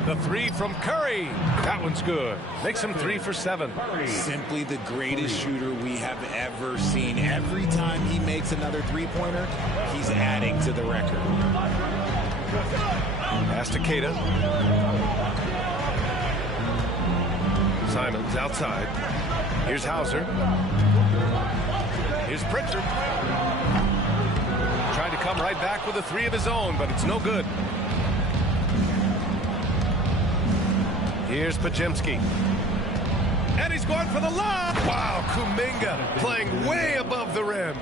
The 3 from Curry. That one's good. Makes him 3 for 7. Simply the greatest shooter we have ever seen. Every time he makes another three-pointer, he's adding to the record. Pass to Queta. Simons outside. Here's Hauser. Here's Pritchard. Tried to come right back with a 3 of his own, but it's no good. Here's Podziemski. And he's going for the lob. Wow, Kuminga playing way above the rim.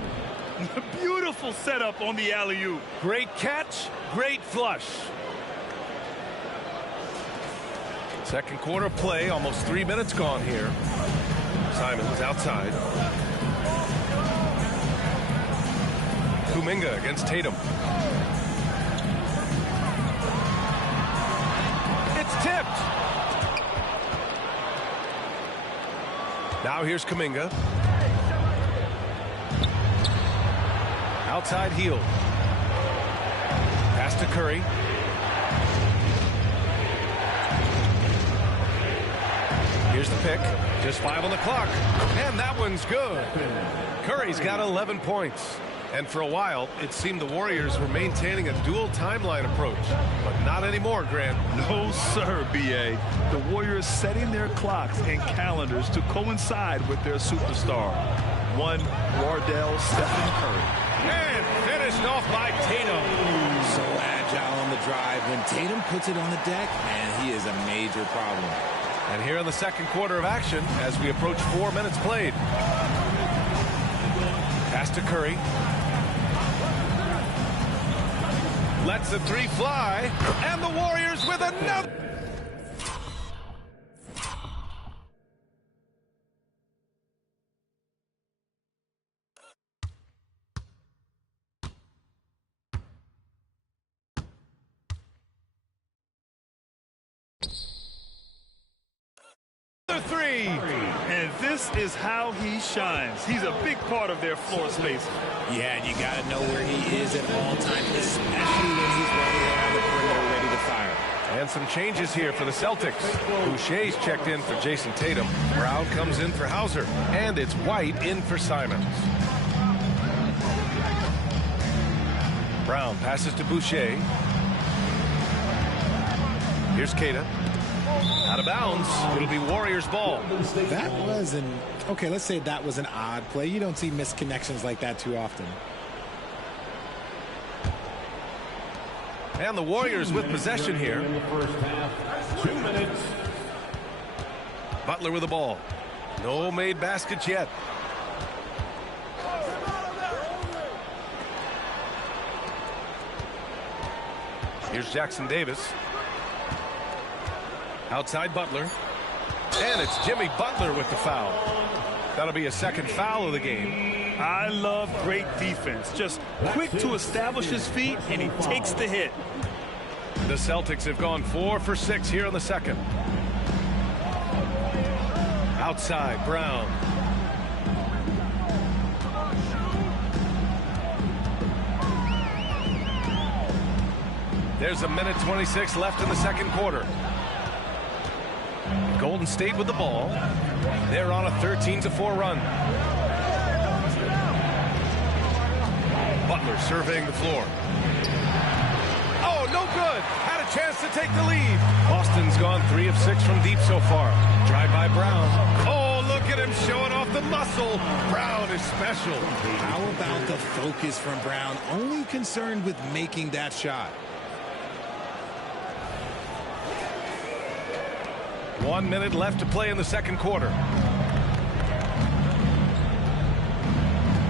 Beautiful setup on the alley-oop. Great catch, great flush. Second quarter play, almost 3 minutes gone here. Simons outside. Kuminga against Tatum. It's tipped. Now here's Kuminga. Outside heel. Pass to Curry. Here's the pick. Just 5 on the clock. And that one's good. Curry's got 11 points. And for a while, it seemed the Warriors were maintaining a dual timeline approach. But not anymore, Grant. No, sir, B.A. The Warriors setting their clocks and calendars to coincide with their superstar. One, Wardell Stephen Curry. And finished off by Tatum. So agile on the drive. When Tatum puts it on the deck, man, he is a major problem. And here in the second quarter of action, as we approach 4 minutes played. Pass to Curry. Lets the 3 fly. And the Warriors with another. Three. And this is how he shines. He's a big part of their floor space. Yeah, and you got to know where he is at all times, especially when he's running around the perimeter ready to fire. And some changes here for the Celtics. Boucher's checked in for Jason Tatum. Brown comes in for Hauser. And it's White in for Simons. Brown passes to Boucher. Here's Queta. Out of bounds. It'll be Warriors ball. That was okay, let's say that was an odd play. You don't see missed connections like that too often. And the Warriors with possession here. In the first half, 2 minutes. Butler with the ball. No made baskets yet. Here's Jackson Davis. Outside Butler. And it's Jimmy Butler with the foul. That'll be a second foul of the game. I love great defense. Just quick to establish his feet, and he takes the hit. The Celtics have gone 4 for 6 here in the second. Outside, Brown. There's a minute 26 left in the second quarter. Golden State with the ball. They're on a 13-4 run. Butler surveying the floor. Oh, no good. Had a chance to take the lead. Boston's gone 3 of 6 from deep so far. Drive by Brown. Oh, look at him showing off the muscle. Brown is special. How about the focus from Brown? Only concerned with making that shot. 1 minute left to play in the second quarter.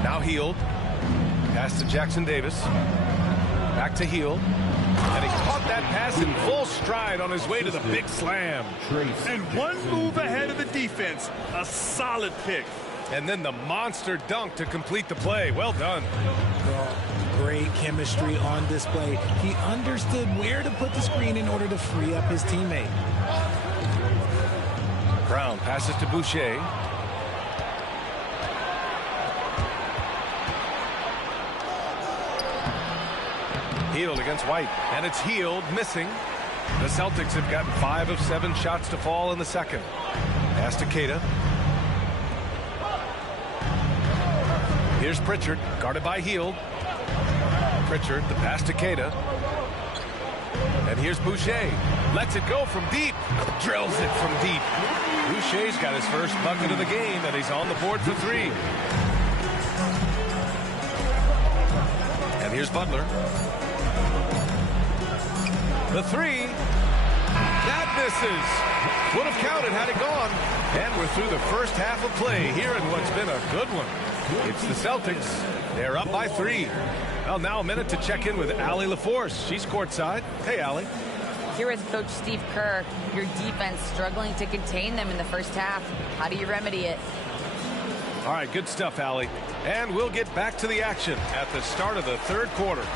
Now Hield. Pass to Jackson Davis. Back to Hield. And he caught that pass in full stride on his way to the big slam. And one move ahead of the defense. A solid pick. And then the monster dunk to complete the play. Well done. Great chemistry on display. He understood where to put the screen in order to free up his teammate. Brown passes to Boucher. Hield against White, and it's Hield missing. The Celtics have gotten 5 of 7 shots to fall in the second. Pass to Queta. Here's Pritchard, guarded by Hield. Pritchard, the pass to Queta. And here's Boucher. Lets it go from deep. Drills it from deep. Boucher's got his first bucket of the game, and he's on the board for 3. And here's Butler. The 3. That misses. Would have counted had it gone. And we're through the first half of play here in what's been a good one. It's the Celtics. They're up by 3. Well, now a minute to check in with Allie LaForce. She's courtside. Hey, Allie. Here with Coach Steve Kerr, your defense struggling to contain them in the first half. How do you remedy it? All right, good stuff, Allie. And we'll get back to the action at the start of the third quarter.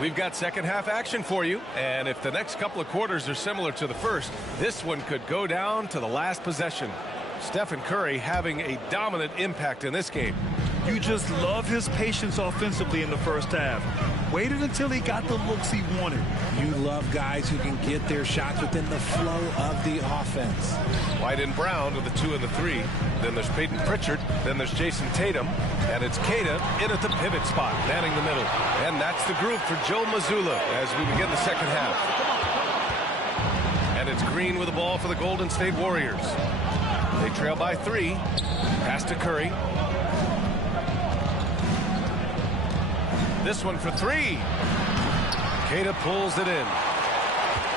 We've got second half action for you, and if the next couple of quarters are similar to the first, this one could go down to the last possession. Stephen Curry having a dominant impact in this game. You just love his patience offensively in the first half. Waited until he got the looks he wanted. You love guys who can get their shots within the flow of the offense. White and Brown with the 2 and the 3. Then there's Peyton Pritchard. Then there's Jason Tatum. And it's Queta in at the pivot spot, manning the middle. And that's the group for Joe Mazzulla as we begin the second half. And it's Green with the ball for the Golden State Warriors. They trail by 3. Pass to Curry. This one for 3. Queta pulls it in.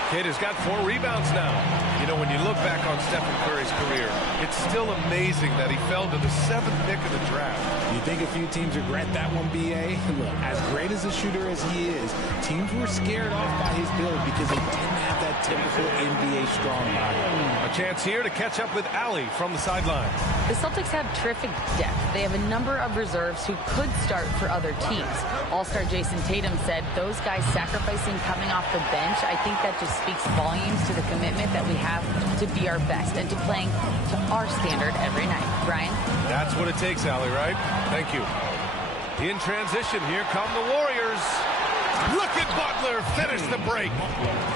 Queta's got 4 rebounds now. You know, when you look back on Stephen Curry's career, it's still amazing that he fell to the 7th pick of the draft. You think a few teams regret that one, B.A.? Look, as great as a shooter as he is, teams were scared off by his build because he didn't have that typical NBA strong body. A chance here to catch up with Allie from the sideline. The Celtics have terrific depth. They have a number of reserves who could start for other teams. All-star Jason Tatum said those guys sacrificing coming off the bench, I think that just speaks volumes to the commitment that we have to be our best and to playing to our standard every night. Brian? That's what it takes, Allie, right? Thank you. In transition, here come the Warriors. Look at Butler finish the break.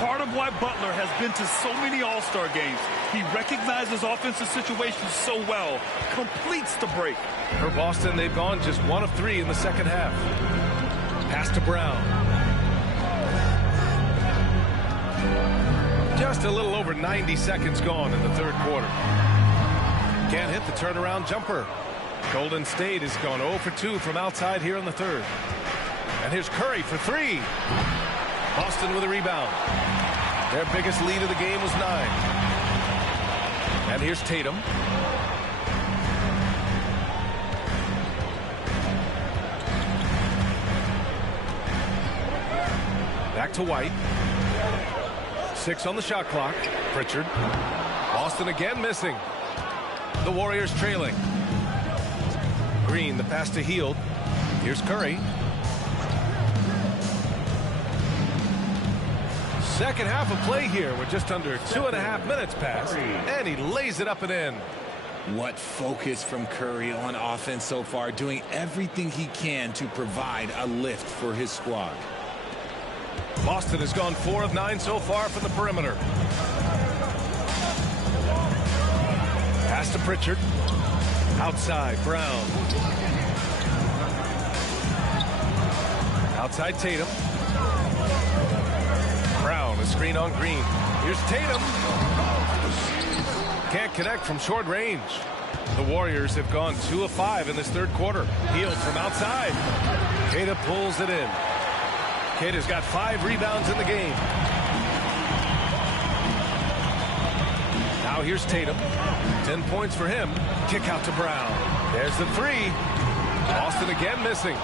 Part of why Butler has been to so many All-Star games. He recognizes offensive situations so well. Completes the break. For Boston, they've gone just 1 of 3 in the second half. Pass to Brown. Just a little over 90 seconds gone in the third quarter. Can't hit the turnaround jumper. Golden State has gone 0 for 2 from outside here in the third. And here's Curry for 3. Boston with a rebound. Their biggest lead of the game was 9. And here's Tatum. Back to White. 6 on the shot clock. Pritchard. Boston again missing. The Warriors trailing. Green, the pass to Hield. Here's Curry. Second half of play here. We're just under 2.5 minutes past. And he lays it up and in. What focus from Curry on offense so far, doing everything he can to provide a lift for his squad. Boston has gone 4 of 9 so far from the perimeter. Pass to Pritchard. Outside, Brown. Outside, Tatum. Brown, a screen on Green. Here's Tatum. Can't connect from short range. The Warriors have gone 2 of 5 in this third quarter. Hield from outside. Queta pulls it in. Queta's got 5 rebounds in the game. Now here's Tatum. 10 points for him. Kick out to Brown. There's the 3. Boston again missing.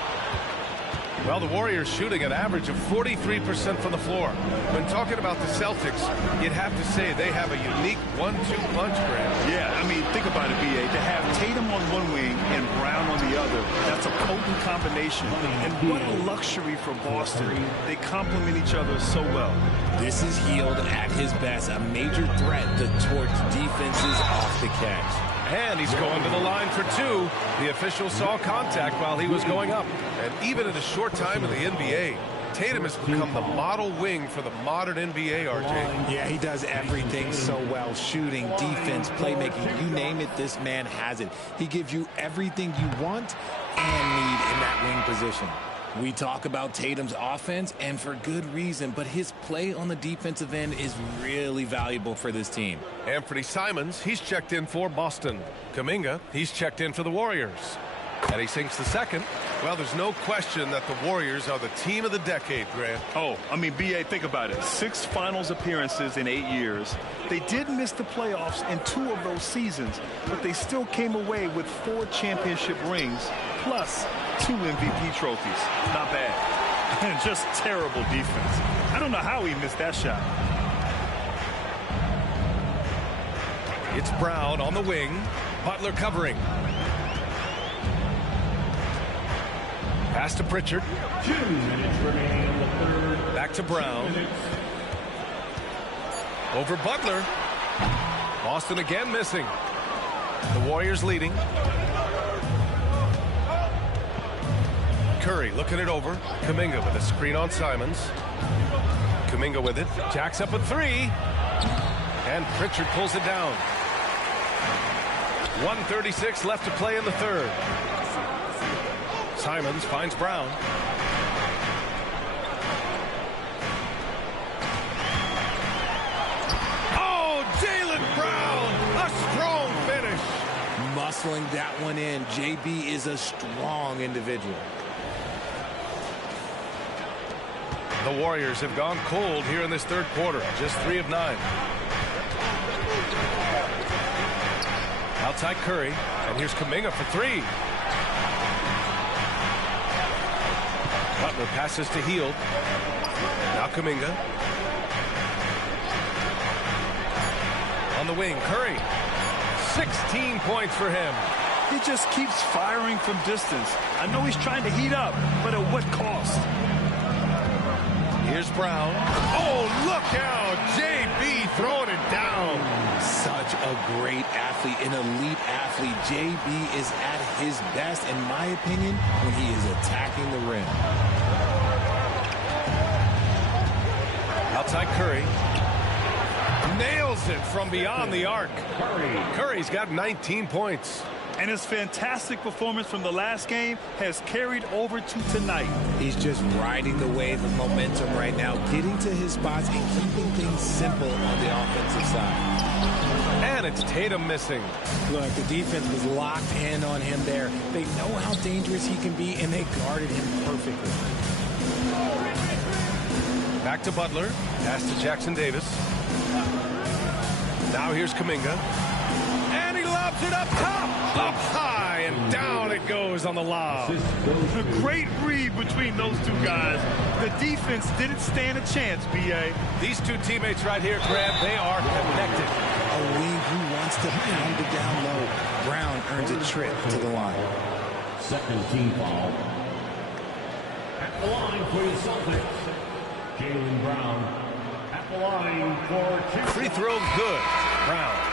Well, the Warriors shooting an average of 43% from the floor. When talking about the Celtics, you'd have to say they have a unique 1-2 punch, Grant. Yeah, I mean, think about it, B.A. To have Tatum on one wing and Brown on the other, that's a potent combination. And what a luxury for Boston. They complement each other so well. This is Hield at his best, a major threat to torch defenses off the catch. And he's going to the line for 2. The official saw contact while he was going up. And even in a short time in the NBA, Tatum has become the model wing for the modern NBA, RJ. Yeah, he does everything so well. Shooting, defense, playmaking, you name it, this man has it. He gives you everything you want and need in that wing position. We talk about Tatum's offense, and for good reason, but his play on the defensive end is really valuable for this team. Anthony Simons, he's checked in for Boston. Kuminga, he's checked in for the Warriors. And he sinks the second. Well, there's no question that the Warriors are the team of the decade, Grant. Oh, I mean, B.A., think about it. 6 finals appearances in 8 years. They did miss the playoffs in 2 of those seasons, but they still came away with 4 championship rings, plus 2 MVP trophies. Not bad. And just terrible defense. I don't know how he missed that shot. It's Brown on the wing. Butler covering. Pass to Pritchard. 2 minutes remaining in the third. Back to Brown. Over Butler. Boston again missing. The Warriors leading. Curry looking it over. Kuminga with a screen on Simons. Kuminga with it. Jacks up a 3. And Pritchard pulls it down. 1:36 left to play in the third. Simons finds Brown. Oh, Jaylen Brown, a strong finish. Muscling that one in. JB is a strong individual. The Warriors have gone cold here in this third quarter. Just 3 of 9. Outside Curry, and here's Kuminga for 3. Butler passes to Hield. Now Kuminga. On the wing, Curry. 16 points for him. He just keeps firing from distance. I know he's trying to heat up, but at what cost? Here's Brown. Oh, look out. JB throwing it down. Such a great athlete, an elite athlete. JB is at his best, in my opinion, when he is attacking the rim. Outside Curry. Nails it from beyond the arc. Curry's got 19 points. And his fantastic performance from the last game has carried over to tonight. He's just riding the wave of momentum right now, getting to his spots and keeping things simple on the offensive side. And it's Tatum missing. Look, the defense was locked in on him there. They know how dangerous he can be, and they guarded him perfectly. Back to Butler. Pass to Jackson Davis. Now here's Kuminga. And he lobs it up top. Up high and And down it goes on the lob. A great read between those two guys. The defense didn't stand a chance, B.A. These two teammates right here, Grant, they are connected. A wing who wants to pound it down low. Brown earns a trip to the line. Second team foul. At the line for the Celtics, Jaylen Brown. At the line for 2. Free throw good. Brown.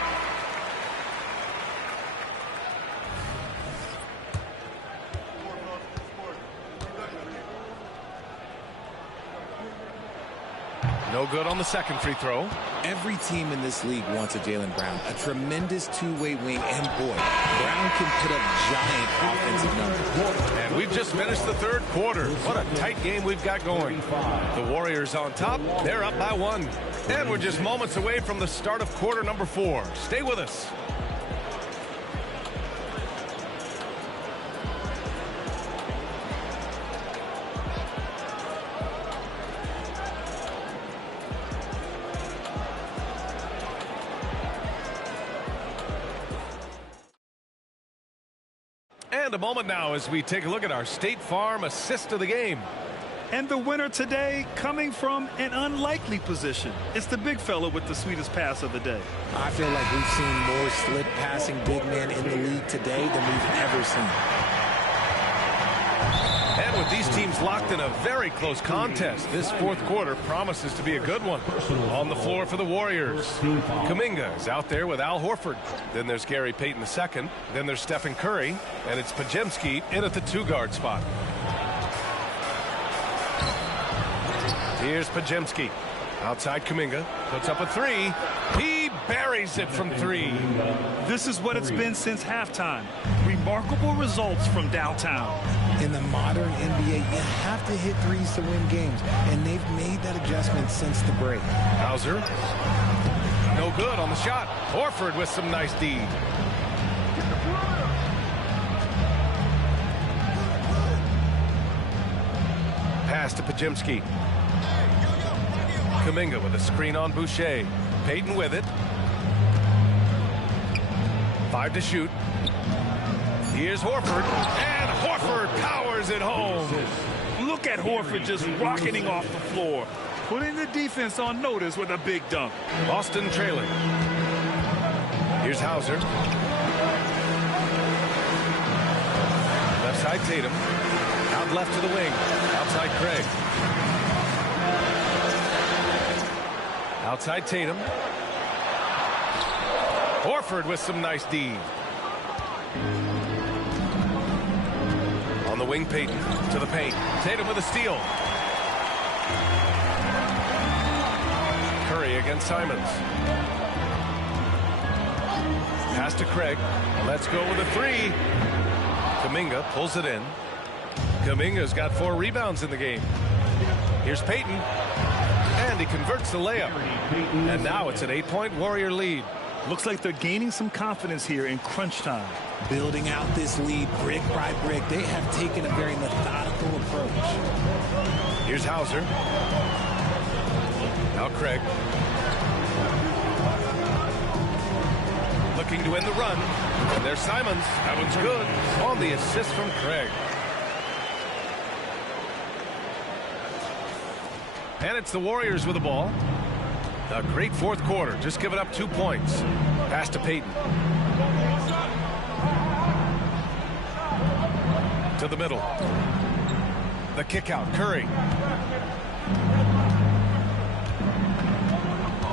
No good on the second free throw. Every team in this league wants a Jaylen Brown, a tremendous two-way wing, and boy, Brown can put up giant offensive numbers. And we've just finished the third quarter. What a tight game we've got going. The Warriors on top. They're up by 1. And we're just moments away from the start of quarter number 4. Stay with us. And a moment now as we take a look at our State Farm assist of the game. And the winner today coming from an unlikely position. It's the big fella with the sweetest pass of the day. I feel like we've seen more slip passing big men in the league today than we've ever seen. And with these teams locked in a very close contest, this fourth quarter promises to be a good one. On the floor for the Warriors, Kuminga is out there with Al Horford. Then there's Gary Payton II. Then there's Stephen Curry. And it's Podziemski in at the 2-guard spot. Here's Podziemski. Outside Kuminga. Puts up a 3. He buries it from 3. This is what it's been since halftime. Remarkable results from downtown. In the modern NBA, you have to hit threes to win games, and they've made that adjustment since the break. Hauser. No good on the shot. Horford with some nice D. Pass to Podziemski. Kuminga with a screen on Boucher. Payton with it. 5 to shoot. Here's Horford. And Horford powers it home. Look at Horford just rocketing off the floor. Putting the defense on notice with a big dunk. Boston trailing. Here's Hauser. Left side Tatum. Out left to the wing. Outside Craig. Outside Tatum. Horford with some nice D. On the wing, Payton to the paint. Tatum with a steal. Curry against Simons. Pass to Craig. Let's go with a 3. Kuminga pulls it in. Kuminga's got 4 rebounds in the game. Here's Payton. And he converts the layup. And now it's an 8-point Warrior lead. Looks like they're gaining some confidence here in crunch time. Building out this lead brick by brick, they have taken a very methodical approach. Here's Hauser. Now Craig. Looking to end the run. And there's Simons. That one's good on the assist from Craig. And it's the Warriors with the ball. A great fourth quarter. Just giving up 2 points. Pass to Payton. To the middle. The kick out. Curry.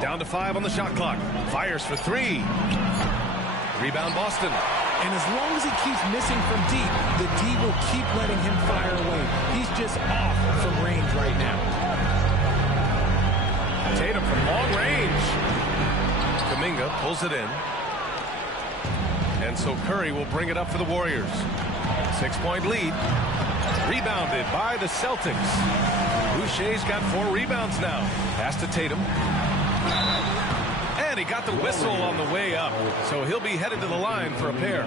Down to 5 on the shot clock. Fires for 3. Rebound Boston. And as long as he keeps missing from deep, the D will keep letting him fire away. He's just off from range right now. Tatum from long range. Kuminga pulls it in. And so Curry will bring it up for the Warriors. 6-point lead. Rebounded by the Celtics. Boucher's got 4 rebounds now. Pass to Tatum. And he got the whistle on the way up. So he'll be headed to the line for a pair.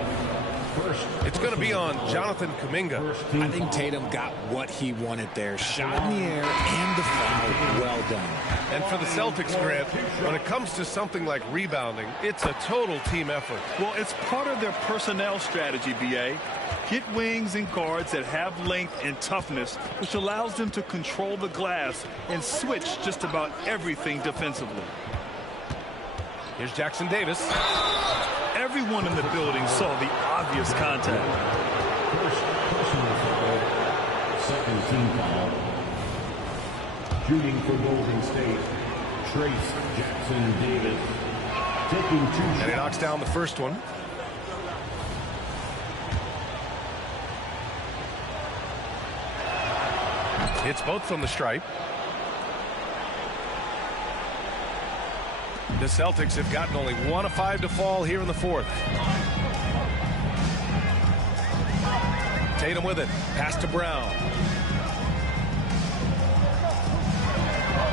It's going to be on Jonathan Kuminga. I think Tatum got what he wanted there. Shot in the air and the foul. Well done. And for the Celtics, Grant, when it comes to something like rebounding, it's a total team effort. Well, it's part of their personnel strategy, B.A. Get wings and guards that have length and toughness, which allows them to control the glass and switch just about everything defensively. Here's Jackson Davis. Everyone in the building saw the obvious contact. Second team foul. Shooting for Golden State, Trace Jackson Davis. Taking 2 shots. And he knocks down the first one. Hits both from the stripe. The Celtics have gotten only 1 of 5 to fall here in the fourth. Tatum with it. Pass to Brown.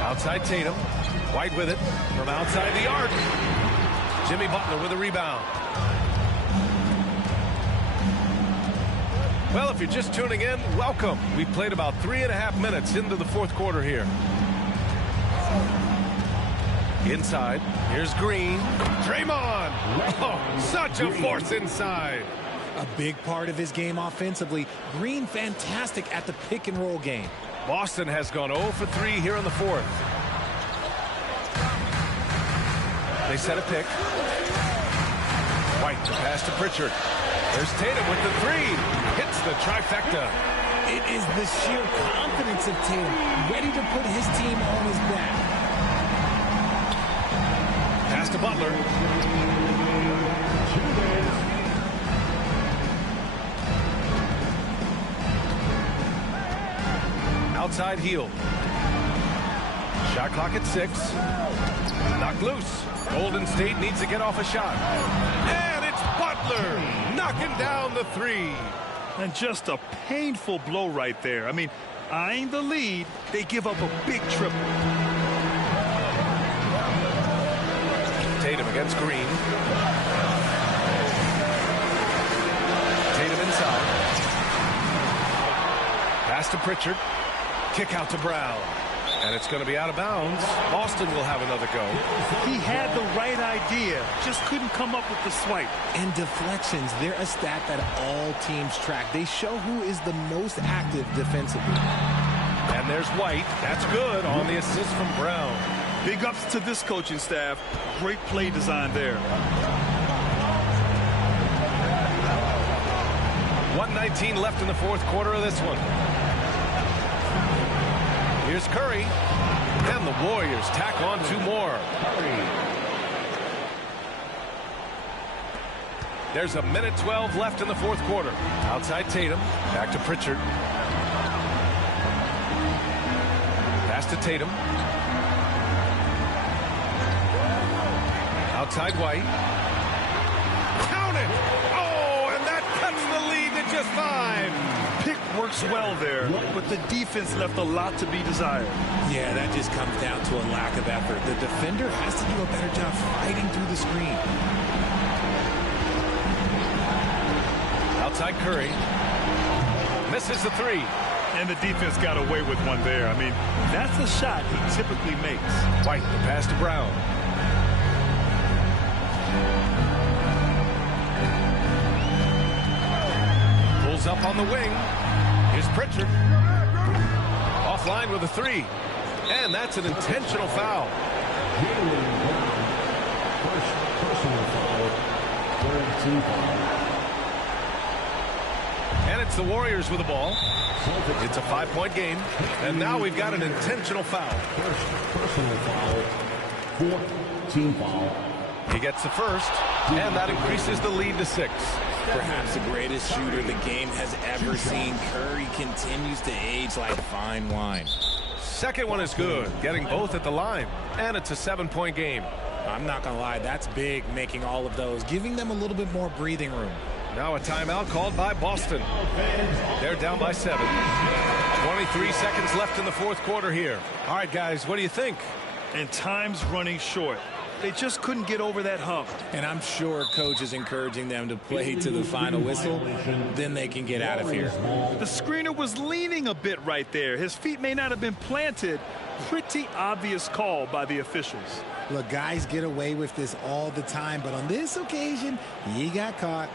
Outside Tatum. White with it from outside the arc. Jimmy Butler with a rebound. Well, if you're just tuning in, welcome. We've played about 3.5 minutes into the fourth quarter here. Inside, here's Green. Draymond! Oh, such a force inside. A big part of his game offensively. Green fantastic at the pick and roll game. Boston has gone 0 for 3 here in the fourth. They set a pick. White to pass to Pritchard. There's Tatum with the 3. Hits the trifecta. It is the sheer confidence of Tatum, ready to put his team on his back. Pass to Butler. Outside heel. Shot clock at 6. Knocked loose. Golden State needs to get off a shot. And it's Butler knocking down the 3. And just a painful blow right there. I mean, eyeing the lead, they give up a big triple. Tatum against Green. Tatum inside. Pass to Pritchard. Kick out to Brown. And it's going to be out of bounds. Boston will have another go. He had the right idea, just couldn't come up with the swipe. And deflections, they're a stat that all teams track. They show who is the most active defensively. And there's White. That's good on the assist from Brown. Big ups to this coaching staff. Great play design there. 1:19 left in the fourth quarter of this one. Here's Curry. And the Warriors tack on 2 more. There's 1:12 left in the fourth quarter. Outside Tatum. Back to Pritchard. Pass to Tatum. Outside White. Count it! Oh, and that cuts the lead to just 5. Pick works well there, but the defense left a lot to be desired. Yeah, that just comes down to a lack of effort. The defender has to do a better job fighting through the screen. Outside Curry. Misses the 3. And the defense got away with one there. I mean, that's a shot he typically makes. White, the pass to Brown. Pulls up on the wing. Here's Pritchard. Offline with a 3. And that's an intentional foul. First personal foul. Third team foul. And it's the Warriors with the ball. It's a 5-point game. And now we've got an intentional foul. First personal foul. Fourth team foul. He gets the first, and that increases the lead to 6. Perhaps the greatest shooter the game has ever seen. Curry continues to age like fine wine. Second one is good, getting both at the line. And it's a 7-point game. I'm not going to lie, that's big, making all of those, giving them a little bit more breathing room. Now a timeout called by Boston. They're down by 7. 23 seconds left in the fourth quarter here. All right, guys, what do you think? And time's running short. They just couldn't get over that hump. And I'm sure coach is encouraging them to play to the final whistle. Then they can get out of here. The screener was leaning a bit right there. His feet may not have been planted. Pretty obvious call by the officials. Look, guys get away with this all the time, but on this occasion, he got caught.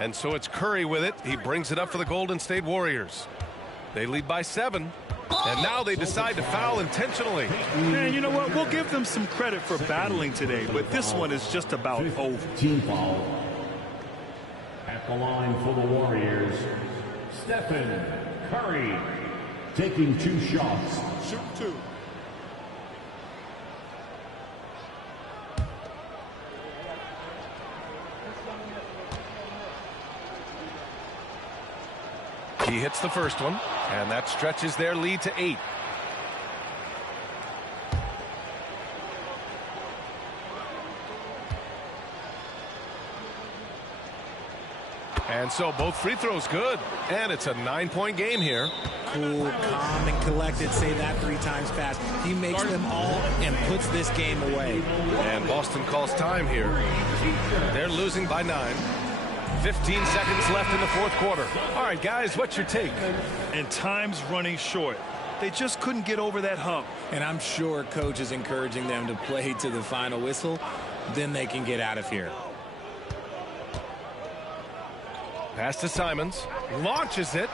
And so it's Curry with it. He brings it up for the Golden State Warriors. They lead by 7. And now they decide to foul intentionally. Man, you know what? We'll give them some credit for battling today, but this one is just about over. Team foul. At the line for the Warriors, Stephen Curry taking 2 shots. Shoot 2. He hits the first one, and that stretches their lead to 8. And so both free throws good, and it's a 9-point game here. Cool, calm, and collected. Say that 3 times fast. He makes them all and puts this game away. And Boston calls time here. They're losing by 9. 15 seconds left in the 4th quarter. All right, guys, what's your take? And time's running short. They just couldn't get over that hump. And I'm sure coach is encouraging them to play to the final whistle. Then they can get out of here. Pass to Simons. Launches it.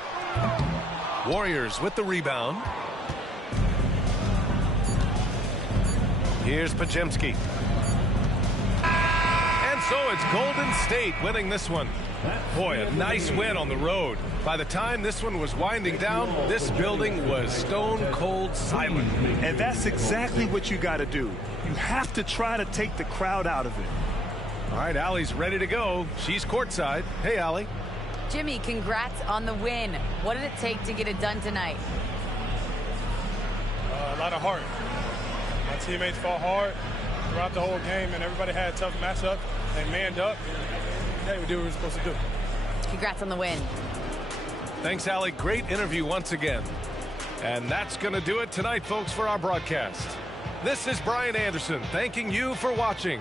Warriors with the rebound. Here's Podziemski. So it's Golden State winning this one. Boy, a nice win on the road. By the time this one was winding down, this building was stone cold silent. And that's exactly what you got to do. You have to try to take the crowd out of it. All right, Allie's ready to go. She's courtside. Hey, Allie. Jimmy, congrats on the win. What did it take to get it done tonight? A lot of heart. My teammates fought hard throughout the whole game, and everybody had a tough matchup. They manned up. Hey, we did what we were supposed to do. Congrats on the win. Thanks, Allie. Great interview once again. And that's going to do it tonight, folks, for our broadcast. This is Brian Anderson thanking you for watching.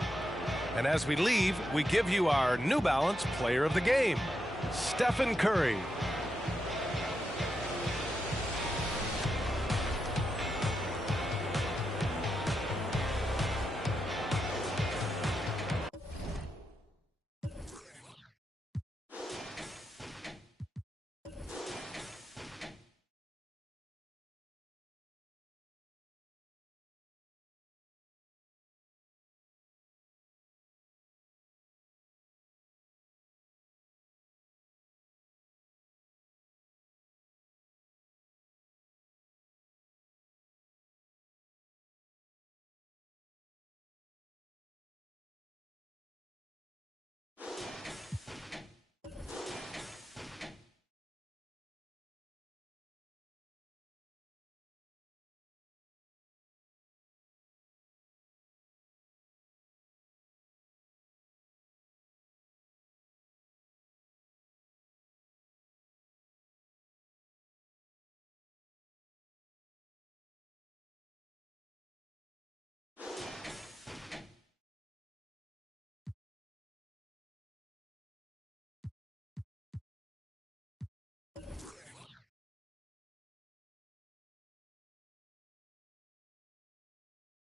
And as we leave, we give you our New Balance Player of the Game, Stephen Curry.